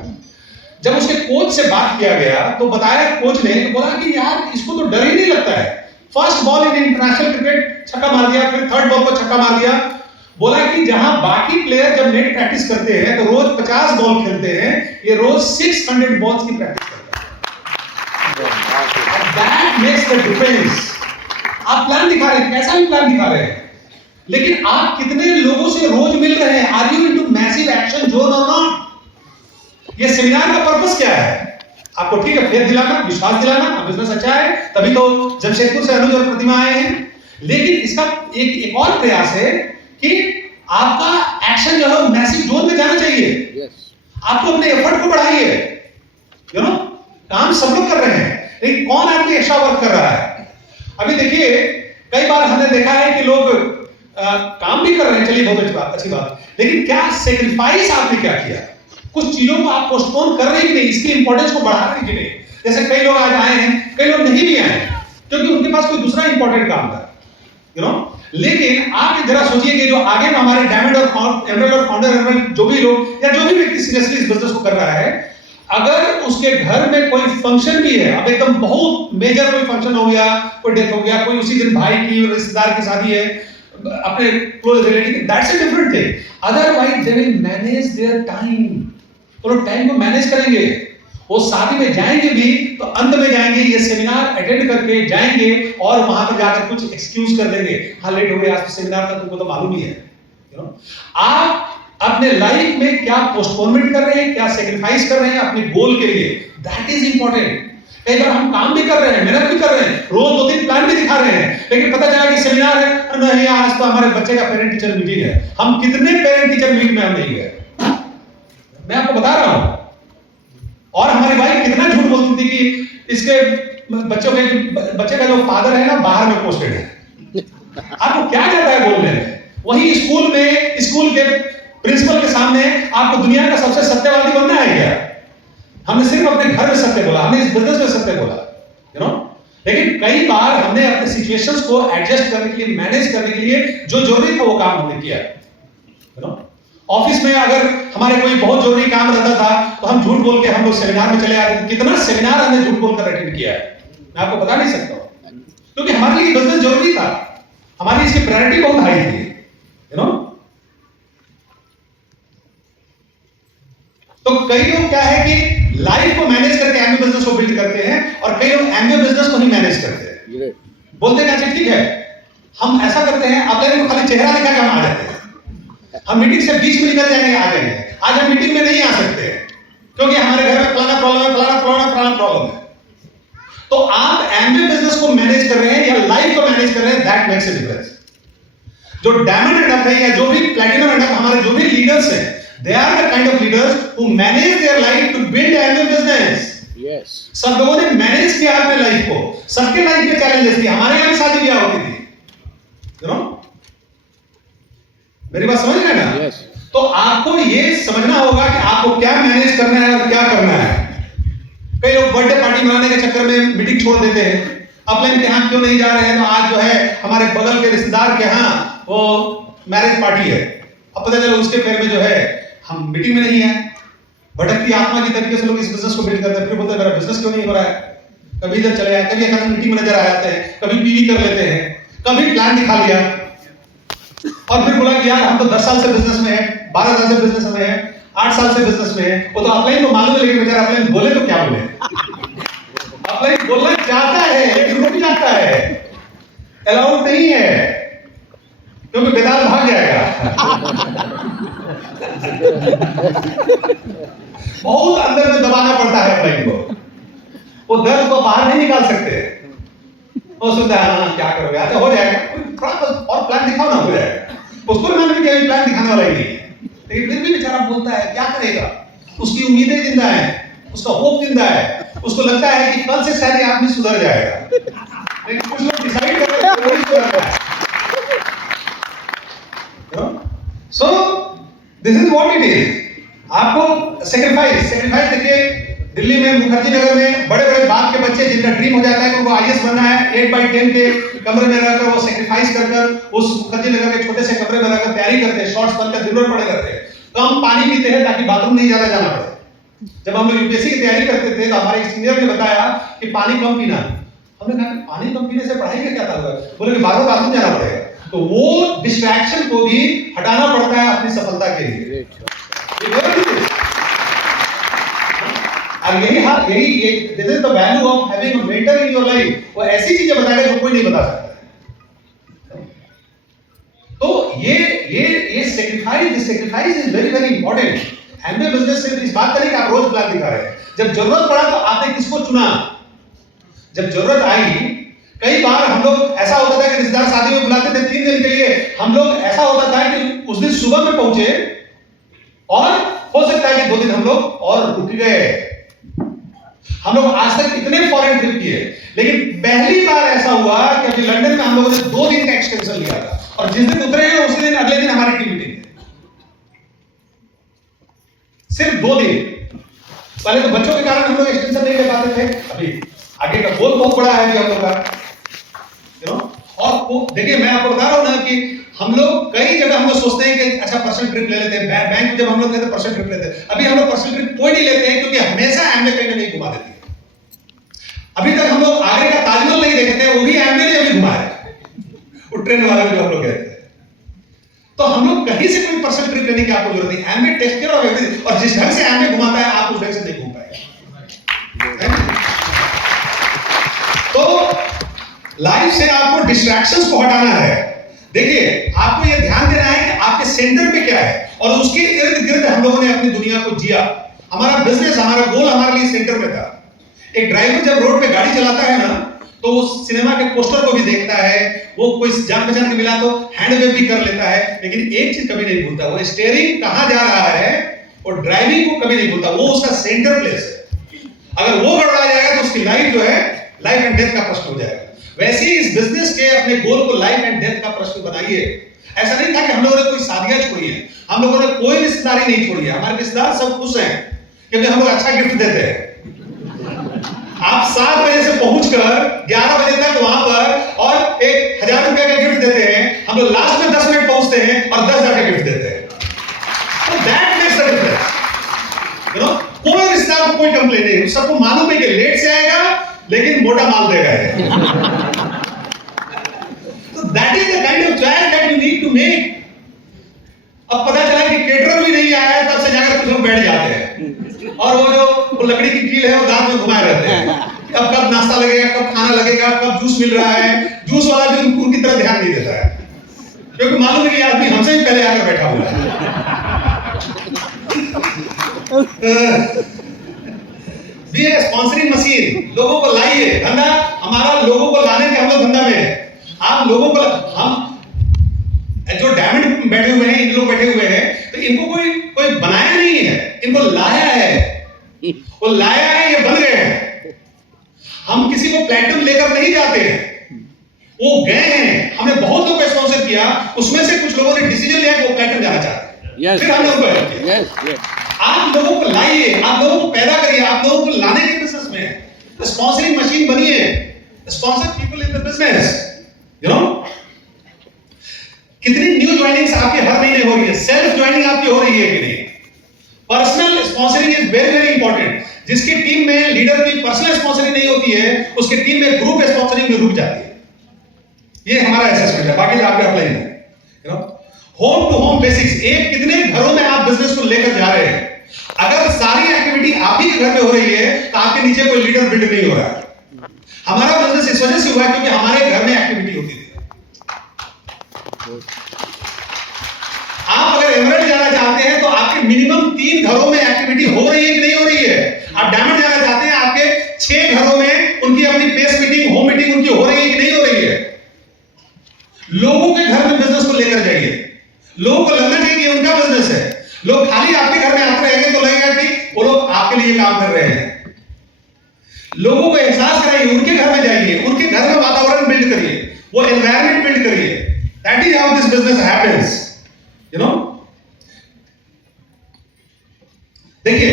जब उसके कोच से बात किया गया तो बताया कोच ने, बोला कि यार इसको तो डर ही नहीं लगता है, first ball in international cricket छक्का मार दिया, फिर थर्ड बॉल को छक्का मार दिया। बोला कि जहां बाकी प्लेयर जब नेट प्रैक्टिस करते हैं तो रोज 50 बॉल खेलते हैं, ये रोज 600 बॉल्स की प्रैक्टिस करते हैं। That makes the difference. आप प्लान दिखा रहे हैं, कैसा भी प्लान दिखा रहे हैं, लेकिन आप कितने लोगों से रोज मिल रहे हैं? Are you into massive action zone और नॉट? ये सेमिनार का पर्पस क्या है? आपको ठीक है फेथ दिलाना, विश्वास दिलाना, बिजनेस अच्छा है, तभी तो जमशेदपुर से अनुज और प्रतिमा आए हैं। लेकिन इसका एक और प्रयास है कि आपका एक्शन जो है मैसिव जोन में जाना चाहिए। आपको अपने एफर्ट को बढ़ाइए, यू नो। काम सब लोग कर रहे हैं, लेकिन कौन आदमी एक्स्ट्रा वर्क कर रहा है? अभी देखिए कई बार हमने देखा है कि लोग काम भी कर रहे हैं, चलिए बहुत अच्छी बात, लेकिन क्या सेक्रीफाइस आपने क्या किया? कुछ चीजों को आप पोस्टपोन कर रहे हैं कि नहीं, इसकी इंपॉर्टेंस को बढ़ा रहे हैं कि नहीं? जैसे कई लोग आज आए हैं, कई लोग नहीं भी आए क्योंकि उनके पास कोई दूसरा इंपॉर्टेंट काम था, यू नो। लेकिन आप जरा सोचिए कि जो आगे में हमारे डायमंड और एमरल्ड और फाउंडर एमरल्ड जो भी लोग या जो भी व्यक्ति सीरियसली इस बिजनेस को कर रहा है, अगर उसके घर में कोई फंक्शन भी है, अब एकदम बहुत मेजर कोई फंक्शन हो गया, कोई डेथ हो गया, कोई उसी दिन भाई की रिश्तेदार की शादी है, अपने close relative, that's a different thing. Otherwise they will manage their time, वो लोग टाइम को मैनेज करेंगे। वो शादी में जाएंगे भी तो अंत में जाएंगे, ये सेमिनार अटेंड करके जाएंगे और वहां पर जाकर कुछ एक्सक्यूज कर देंगे, हाँ लेट हो गया, आज तो सेमिनार था, तुमको तो मालूम ही है, यू नो। आप अपने लाइफ में क्या पोस्टपोनमेंट कर रहे हैं, क्या सेक्रीफाइस कर रहे हैं अपने गोल के लिए, दैट इज इंपॉर्टेंट। कई बार हम काम भी कर रहे हैं, मेहनत भी कर रहे हैं, रोज 2-3 प्लान भी दिखा रहे हैं, लेकिन पता चला कि सेमिनार है, नहीं आज तो हमारे बच्चे का पेरेंट टीचर मीटिंग है। हम कितने पेरेंट टीचर मीटिंग में हम नहीं गए, मैं आपको बता रहा हूं। और हमारी वाइफ कितना झूठ बोलती थी कि इसके बच्चे का जो फादर है ना बाहर में पोस्टेड है। आपको क्या जाता है बोलने में? वही स्कूल में, स्कूल के प्रिंसिपल के सामने आपको दुनिया का सबसे सत्यवादी बनना है क्या? हमने सिर्फ अपने घर में सत्य बोला, हमने इस बिजनेस में सत्य बोला, यू नो। लेकिन कई बार हमने अपने सिचुएशंस को एडजस्ट करने के लिए, मैनेज करने के लिए जो जरूरी था वो काम हमने किया। ऑफिस में अगर हमारे कोई बहुत जरूरी काम रहता था तो हम झूठ बोल के हम लोग सेमिनार में चले आते थे। कितना सेमिनार हमने झूठ बोलकर अटेंड किया है, मैं आपको बता नहीं सकता हूं, क्योंकि हमारे लिए बिजनेस जरूरी था, हमारी इसकी प्रायोरिटी बहुत हाई थी, तो कई लोग क्या है कि लाइफ को मैनेज करके एमबी बिजनेस को बिल्ड करते हैं, और कई लोग एमबी बिजनेस को ही मैनेज करते हैं। बोलते हैं अच्छा ठीक है, हम ऐसा करते हैं, आप लोगों को खाली चेहरा दिखा के हम आ जाते हैं, हम मीटिंग से बीच में निकल जाएंगे, आ जाएंगे। आज हम मीटिंग में नहीं आ सकते क्योंकि हमारे घर में फलाना प्रॉब्लम है, फलाना प्रॉब्लम है। तो आप एमबी बिजनेस को मैनेज कर रहे हैं या लाइफ को मैनेज कर रहे हैं, दैट मेक्स अ डिफरेंस। जो डायमंड एंड अप है या जो भी प्लैटिनम एंड अप, हमारे जो भी लीडर्स हैं, they are the kind of leaders who manage their life to build Amway business. Yes, सब लोगों ने मैनेज किया अपने लाइफ को, सबके लाइफ में चैलेंजेस थी, हमारे यहां भी शादी ब्याह होती थी, मेरी बात समझ रहे हैं ना? yes. तो आपको ये समझना होगा कि आपको क्या मैनेज करना है और क्या करना है। कई लोग बर्थडे पार्टी मनाने के चक्कर में मीटिंग छोड़ देते हैं, अपने के यहाँ क्यों नहीं जा रहे हैं, तो आज जो है हमारे बगल के रिश्तेदार के यहाँ वो मैरिज पार्टी है, अब पता चला उसके पैर में जो है हम मीटिंग में नहीं है। भटकती आत्मा की तरीके से लोग इस बिजनेस को बिल्ड करते हैं, फिर बोलते हैं मेरा बिजनेस क्यों नहीं हो रहा है, कभी इधर चले आए, कभी अचानक मीटिंग में नजर आ जाते हैं, कभी पीवी कर लेते हैं, कभी प्लान दिखा लिया और फिर बोला कि यार हम तो 10 साल से बिजनेस में है, 12 साल से बिजनेस में है, 8 साल से बिजनेस में है। वो तो अपलाइन को मालूम है, लेकिन बेचारा अपलाइन बोले तो क्या बोले, अपलाइन बोलना चाहता है लेकिन रुक जाता है, अलाउड नहीं है क्योंकि बेदाल भाग जाएगा। बहुत अंदर में दबाना पड़ता है अपलाइन को, वो दर्द को बाहर नहीं निकाल सकते। वो सोचता है हाँ क्या करोगे, अच्छा हो जाएगा, और प्लान दिखाओ ना, हो जाएगा। उसको भी मैंने भी प्लान दिखाने वाला ही नहीं है, लेकिन फिर भी बेचारा बोलता है, क्या करेगा, उसकी उम्मीदें जिंदा है, उसका होप जिंदा है, उसको लगता है कि कल से शायद आदमी सुधर जाएगा, लेकिन कुछ लोग डिसाइड कर रहे हैं वो नहीं सुधर रहा है। So this is what it is. आपको सेक्रीफाइस देखिए, दिल्ली में मुखर्जी नगर में बड़े बड़े बाप के बच्चे जिनका ड्रीम हो जाता है कि उनको आईएएस बनना है, 8x10 के कमरे में रहकर वो सेक्रीफाइस कर उस मुखर्जी नगर के छोटे से कमरे में रहकर तैयारी करते हैं, शॉर्ट्स पहनकर दिन भर पड़े रहते हैं, कम पानी पीते हैं ताकि बाथरूम नहीं ज्यादा जाना पड़े। जब हम लोग यूपीएससी की तैयारी करते थे तो हमारे एक सीनियर ने बताया कि पानी कम पीना, हमने कहा पानी कम पीने से पढ़ाई का क्या ताल्लुक है, बोले कि बार-बार बाथरूम जाना पड़ेगा। तो वो डिस्ट्रैक्शन को भी हटाना पड़ता है अपनी सफलता के लिए। और यही this is the value of having a mentor in your life. वो ऐसी चीजें बताएगा जो कोई नहीं बता सकता। तो ये sacrifice is very very important. MB business सिर्फ इस बात का नहीं कि आप रोज प्लान दिखा रहे हैं, जब जरूरत पड़ा तो आपने किसको चुना, जब जरूरत आई। कई बार हम लोग ऐसा होता था कि रिश्तेदार शादी में बुलाते थे 3 दिन के लिए, हम लोग ऐसा होता था कि उस दिन सुबह में पहुंचे और हो सकता है कि 2 दिन हम लोग और रुक गए। हम लोग आज तक इतने फॉरेन ट्रिप किए, लेकिन पहली बार ऐसा हुआ कि अभी लंदन में हम लोगों ने 2 दिन का एक्सटेंशन लिया था, और जिस दिन उतरे हैं उसी दिन अगले दिन हमारी टीम मीटिंग है। सिर्फ 2 दिन। पहले तो बच्चों के कारण हम लोग एक्सटेंशन नहीं ले पाते थे, अभी आगे का गोल बहुत बड़ा है हम लोग का, और देखिए मैं आपको बता रहा हूं ना कि हम लोग कई जगह हम लोग सोचते हैं कि अच्छा पर्सनल ट्रिप ले लेते हैं, बैंक जब हम लोग थे तो पर्सनल ट्रिप लेते हैं। अभी हम लोग पर्सनल ट्रिप कोई नहीं लेते हैं क्योंकि हमेशा एमबी कहीं ना कहीं घुमा देती है। अभी तक हम लोग आगरे का ताजमहल नहीं देखे थे, वो भी एमबी ने अभी घुमाया, वो ट्रेन वाले जो हम लोग गए थे। तो हम लोग कहीं से कोई पर्सनल ट्रिप लेने की आपको जरूरत नहीं, Amway take care of everything. और जिस ढंग से एमबी घुमाता है आप उस ढंग से नहीं घूम पाएंगे। तो लाइफ से आपको डिस्ट्रैक्शंस को हटाना है। देखिए आपको यह ध्यान देना है कि आपके सेंटर पे क्या है, और उसके इर्द गिर्द हम लोगों ने अपनी दुनिया को जिया। हमारा बिजनेस, हमारा गोल हमारे लिए सेंटर में था। एक ड्राइवर जब रोड पे गाड़ी चलाता है ना, तो वो सिनेमा के पोस्टर को भी देखता है, वो कोई जान पहचान के मिला तो हैंड वेव भी कर लेता है, लेकिन एक चीज कभी नहीं भूलता, वो स्टीयरिंग कहां जा रहा है और ड्राइविंग को कभी नहीं भूलता। वो उसका सेंटर प्लेस है। अगर वो गड़बड़ा जाएगा तो उसकी लाइफ जो है लाइफ एंड डेथ का प्रश्न हो जाएगा। वैसे ही इस बिजनेस के अपने गोल को लाइफ एंड डेथ का प्रश्न बनाइए। ऐसा नहीं था कि हम लोगों ने कोई शादियां छोड़ी है, हम लोगों ने कोई रिश्तेदारी नहीं छोड़ी है। हमारे रिश्तेदार सब खुश हैं क्योंकि हम लोग अच्छा गिफ्ट देते हैं। आप 7 बजे से पहुंचकर 11 बजे तक वहां पर और 1000 रुपए का गिफ्ट देते हैं, हम लोग लास्ट में 10 मिनट पहुंचते हैं और 10,000 का गिफ्ट देते हैं। सब कोई कंप्लेन नहीं, सबको मालूम है कि लेट से आएगा लेकिन मोटा माल देगा ये। तो that is the kind of choice that you need to make. अब पता चला कि केटरर भी नहीं आया, तब से जाकर कुछ लोग बैठ जाते हैं और वो लकड़ी की कील है वो दांत में घुमाए रहते हैं, कब नाश्ता लगेगा, कब खाना लगेगा, कब जूस मिल रहा है। जूस वाला भी उनकी तरह ध्यान नहीं देता है, क्योंकि मालूम है कि आदमी हमसे भी पहले आकर बैठा हुआ है। भी है स्पॉन्सरिंग मशीन, लोगों को लाइए। धंधा हमारा लोगों को लाने के हम लोग धंधा में है। आप लोगों को, हम जो डायमंड बैठे हुए हैं, इन लोग बैठे हुए हैं, तो इनको कोई बनाया नहीं है, इनको लाया है। वो लाया है, ये बन गए हैं। हम किसी को प्लैटिनम लेकर नहीं जाते हैं, वो गए हैं। हमने बहुत लोगों को स्पॉन्सर किया, उसमें से कुछ लोगों ने डिसीजन लिया कि वो प्लैटिनम जाना चाहते हैं। फिर हमने उनको हेल्प किया। आप लोगों को लाइए, आप लोगों को पैदा करिए, आप लोगों को लाने के बिजनेस में स्पॉन्सरिंग मशीन बनिए। Sponsor people in the business, you no. कितनी न्यू ज्वाइनिंग्स आपके हर महीने हो रही है, सेल्फ ज्वाइनिंग आपकी हो रही है कि नहीं? Personal sponsoring is very very important. जिसकी टीम में लीडर की पर्सनल स्पॉन्सरिंग नहीं होती है, उसकी टीम में ग्रुप स्पॉन्सरिंग में रुक जाती है। ये हमारा असेसमेंट है, बाकी आपके अप्लाई है, you know. Home to home basics, एक कितने घरों में आप बिजनेस को लेकर जा रहे हैं? अगर सारी एक्टिविटी आप ही के घर में हो रही है तो आपके नीचे कोई लीडर बिल्ड नहीं हो रहा है। हमारा बिजनेस इस वजह से हुआ है क्योंकि हमारे घर में एक्टिविटी होती थी। आप अगर एमरेल्ड जाना चाहते हैं तो आपके मिनिमम 3 घरों में एक्टिविटी हो रही है कि नहीं हो रही है? आप डायमंड जाना चाहते हैं, आपके 6 घरों में उनकी अपनी पेस मीटिंग, होम मीटिंग उनकी हो रही है कि नहीं हो रही है? लोगों के घर में बिजनेस को लेकर जाइए। लोगों को लगना चाहिए कि उनका बिजनेस है। लोग खाली आपके घर में आते रहेंगे तो लगेगा कि वो लोग आपके लिए काम कर रहे हैं। लोगों को एहसास कराइए, उनके घर में जाइए, उनके घर में वातावरण बिल्ड करिए, वो एनवायरनमेंट बिल्ड करिए। That is how this business happens, you know. देखिए,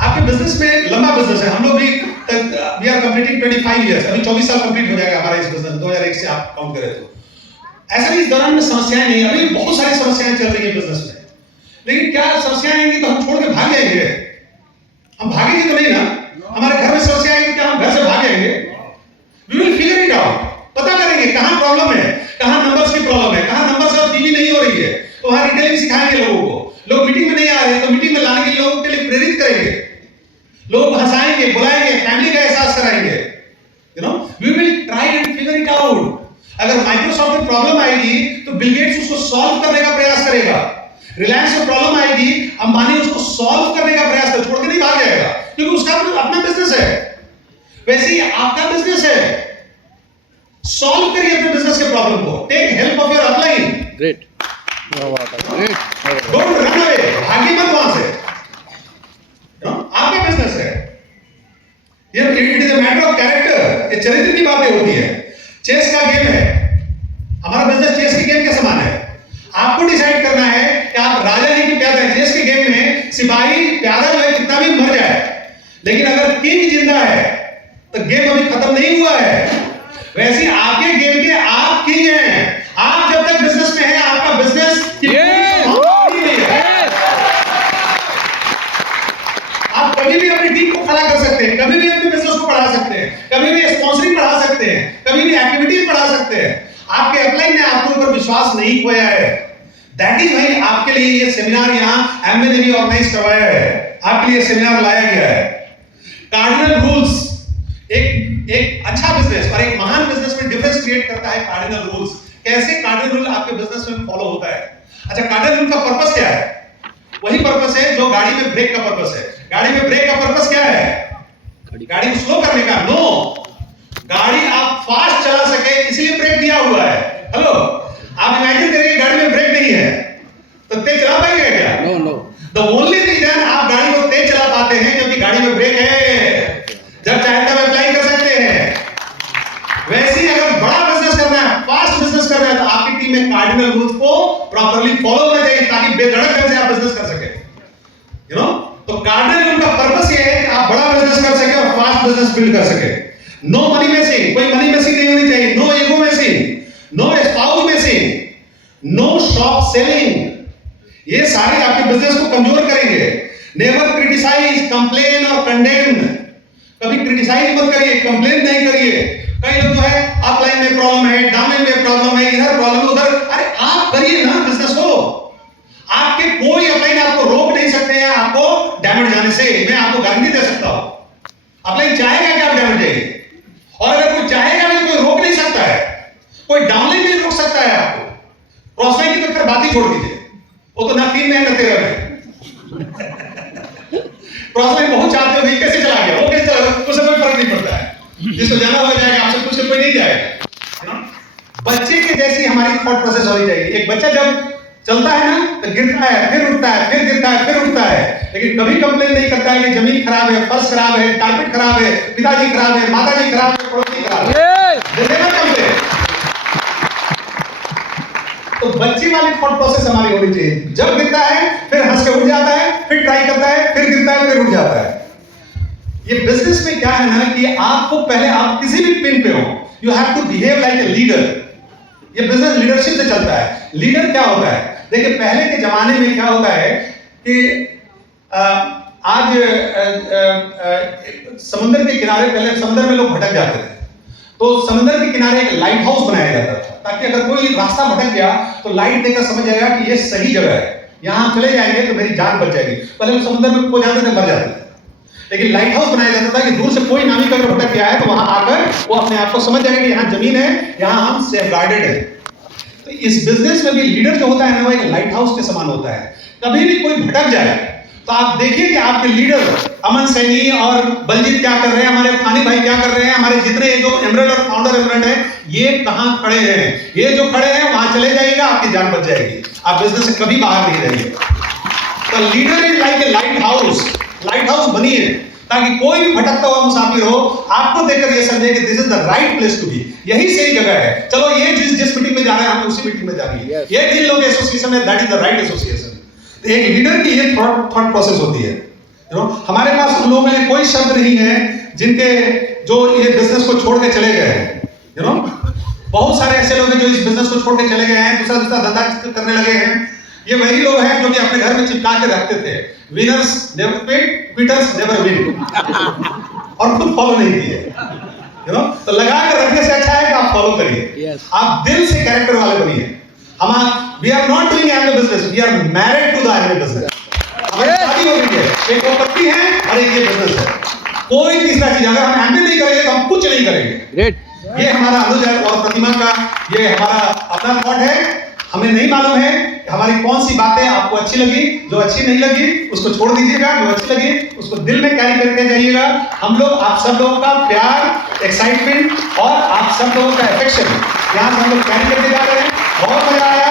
आपके बिजनेस में लंबा बिजनेस है। हम लोग भी वी आर कंप्लीटिंग 25 इयर्स, अभी 24 साल कंप्लीट हो जाएगा हमारा इस बिजनेस, 2001 से आप काउंट करें तो। ऐसा नहीं इस दौरान में समस्याएं नहीं, अभी बहुत सारी समस्याएं चल रही है बिजनेस में। लेकिन क्या समस्याएं आएंगी तो हम छोड़ के भाग जाएंगे? हम भागेंगे तो नहीं ना। हमारे घर में समस्या आएगी, क्या हम घर से भाग जाएंगे? We will figure it out, पता करेंगे कहां प्रॉब्लम है, कहां नंबर्स की प्रॉब्लम है, कहां नंबर्स और टीवी नहीं हो रही है। तो वहां डिटेलिंग सिखाएंगे लोगों को। लोग मीटिंग में नहीं आ रहे हैं तो मीटिंग में लाने के लिए लोगों के लिए प्रेरित करेंगे, लोग हंसाएंगे, बुलाएंगे, फैमिली का एहसास कराएंगे, you know. We will try and figure it out. अगर माइक्रोसॉफ्ट में प्रॉब्लम आएगी तो बिल गेट्स उसको सॉल्व करने का प्रयास करेगा। रिलायंस में प्रॉब्लम आएगी, अंबानी उसको सॉल्व करने का प्रयास कर, छोड़ के नहीं भाग जाएगा, क्योंकि उसका अपना बिजनेस है। वैसे ही आपका बिजनेस है, सॉल्व करिए अपने बिजनेस के प्रॉब्लम को। Take help of your upline. Great, don't run away, भागिए मत वहां से, आपका बिजनेस है। ये it is a matter of character, ये चरित्र की बातें होती है। चेस का गेम है, हमारा बिजनेस चेस के गेम के समान है। आपको डिसाइड करना है कि आप राजा हैं कि प्यादा हैं। चेस के गेम में सिपाही प्यादा जो है कितना भी मर जाए, लेकिन अगर किंग जिंदा है तो गेम अभी खत्म नहीं हुआ है। वैसे आपके गेम के आप किंग हैं। आप जब तक बिजनेस में हैं, आपका बिजनेस आप कभी भी अपनी टीम को खड़ा कर सकते हैं, कभी भी अपने बिजनेस को बढ़ा सकते हैं, कभी भी स्पॉन्सरिंग बढ़ा सकते हैं, कभी भी एक्टिविटीज बढ़ा सकते हैं। आपके अपलाइन ने आपके ऊपर विश्वास नहीं खोया है। दैट इज व्हाई आपके लिए ये सेमिनार यहाँ एमवे ने भी ऑर्गेनाइज करवाया है, आपके लिए सेमिनार लाया गया है। कार्डिनल रूल्स, एक अच्छा बिजनेस और एक महान बिजनेस में डिफरेंस क्रिएट करता है कार्डिनल रूल्स। कैसे कार्डिनल रूल आपके बिजनेस में फॉलो होता है? अच्छा, कार्डिनल रूल का पर्पस क्या है? वही पर्पस है जो गाड़ी में ब्रेक का पर्पस है। गाड़ी में ब्रेक का पर्पस क्या है? गाड़ी को स्लो करने का? नो, गाड़ी आप फास्ट चला सके इसलिए ब्रेक दिया हुआ है। हेलो, आप इमेजिन करिए गाड़ी में ब्रेक नहीं है तो तेज चला पाएंगे क्या? No no. The only reason आप गाड़ी को तेज चला पाते हैं क्योंकि गाड़ी में ब्रेक है। जब चाहे तब अप्लाई कर सकते हैं। वैसे ही अगर बड़ा बिजनेस करना है, फास्ट बिजनेस करना है, तो आपकी टीम में कार्डिनल रूल्स को प्रॉपर्ली फॉलो होना चाहिए ताकि बेधड़क ढंग से आप बिजनेस कर सके, यू नो। तो कार्डिनल रूल का पर्पस ये है कि आप बड़ा बिजनेस कर सके और फास्ट बिजनेस बिल्ड कर सके। नो मनी मेसिंग, कोई मनी मेसिंग नहीं होनी चाहिए। No ego messing, no spouse messing, no shop selling. ये सारे आपके बिजनेस को कमजोर करेंगे। नेवर क्रिटिसाइज, कंप्लेन और कंडेम। कभी क्रिटिसाइज मत करिए, कंप्लेन नहीं करिए। कई लोग जो है अपलाइन में प्रॉब्लम है, डाउनलाइन में प्रॉब्लम है, इधर प्रॉब्लम उधर, अरे आप करिए ना बिजनेस को। आपके कोई अपलाइन आपको रोक नहीं सकते हैं आपको डैमेज जाने से, मैं आपको गारंटी दे सकता हूं। अपलाइन चाहेगा कि आप डैमेज जाइए, और अगर कोई चाहेगा भी तो कोई रोक नहीं सकता है। कोई डाउनलाइन भी रोक सकता है आपको। क्रॉसलाइन की तो खैर बात ही छोड़ दीजिए, वो तो ना 3 में है ना 13 में। क्रॉसलाइन बहुत चाहते हो भाई, कैसे चला गया, वो कैसे चला गया, उससे कोई फर्क नहीं पड़ता है। जिसको जाना हो जाएगा, आपसे पूछ के कोई नहीं जाएगा। बच्चे के जैसी हमारी थॉट प्रोसेस होनी चाहिए। एक बच्चा जब चलता है ना तो गिरता है, फिर उठता है, फिर गिरता है, फिर उठता है, लेकिन कभी कंप्लेन नहीं करता है कि जमीन खराब है, फर्श खराब है, कारपेट खराब है, पिताजी खराब है, माताजी खराब है, पड़ोसी खराब है। तो बच्ची वाली थॉट प्रोसेस हमारी होनी चाहिए। जब गिरता है फिर हंस के उठ जाता है, फिर ट्राई करता है, फिर गिरता है, फिर उठ जाता है। ये बिजनेस में क्या है ना कि आपको पहले, आप किसी भी पिन पे हो, you have to behave like a leader. ये बिजनेस लीडरशिप से चलता है। लीडर क्या होता है, देखिए पहले के जमाने में क्या होता है कि आज समुद्र के किनारे, पहले समुद्र में लोग भटक जाते थे, तो समुद्र के किनारे एक लाइट हाउस बनाया जाता था, ताकि अगर कोई रास्ता भटक गया तो लाइट देकर समझ जाएगा कि ये सही जगह है, यहां चले जाएंगे तो मेरी जान बच जाएगी। पहले समुद्र में खो जाते थे, मर जाते थे, लेकिन लाइट हाउस बनाया जाता था कि दूर से कोई नाविक अगर भटक गया है तो वहां आकर वो अपने आप को समझ जाएगा कि यहाँ जमीन है, यहाँ हम सेफ गार्डेड है। तो इस बिजनेस में भी लीडर जो होता है ना, वो एक लाइट हाउस के समान होता है। कभी भी कोई भटक जाए तो आप देखिए कि आपके लीडर अमन सैनी और बलजीत क्या कर रहे हैं, हमारे फानी भाई क्या कर रहे हैं, हमारे जितने जो एमरल्ड और फाउंडर एमरल्ड है, ये कहां खड़े हैं। ये जो खड़े हैं वहां चले जाइएगा, आपकी जान बच जाएगी, आप बिजनेस से कभी बाहर नहीं रहिएगा। तो leader is like a light house. Light house बनिए ताकि कोई भी भटकता हुआ मुसाफिर हो, आपको देखकर ये समझे कि this is the right place to be, यही सही जगह है। चलो ये जिस मीटिंग में जा रहे हैं हम उसी मीटिंग में जा रही है, ये जिन लोग एसोसिएशन है, that is the right association. तो एक लीडर की ये थॉट प्रोसेस होती है। हमारे पास उन लोगों में कोई शब्द नहीं है जिनके जो ये बिजनेस को छोड़ के चले गए हैं। बहुत सारे ऐसे लोग हैं जो इस बिजनेस को छोड़ के चले गए हैं, दूसरा धंधा करने लगे हैं। ये वही लोग हैं जो कि अपने घर में चिपका के रखते थे, winners never quit, quitters never win, और खुद फॉलो नहीं किए। तो लगा कर रखने से अच्छा है कि आप फॉलो करिए। आप दिल से कैरेक्टर वाले बनिए। We are not doing Amway business, we are married to the Amway business. हमारी शादी हो गई है, एक वो पत्नी है और एक ये बिजनेस है। कोई तीसरा चीज अगर हम एमवे नहीं करेंगे तो हम कुछ नहीं करेंगे। ये हमारा अनुज और प्रतिमा का ये हमारा अपना थॉट है। हमें नहीं मालूम है हमारी कौन सी बातें आपको अच्छी लगी, जो अच्छी नहीं लगी उसको छोड़ दीजिएगा, जो अच्छी लगी उसको दिल में कैरी करके जाइएगा। हम लोग, आप सब लोगों का प्यार, एक्साइटमेंट और आप सब लोगों का अफेक्शन यहाँ से हम लोग कैरी करके जा रहे हैं। बहुत मजा आया।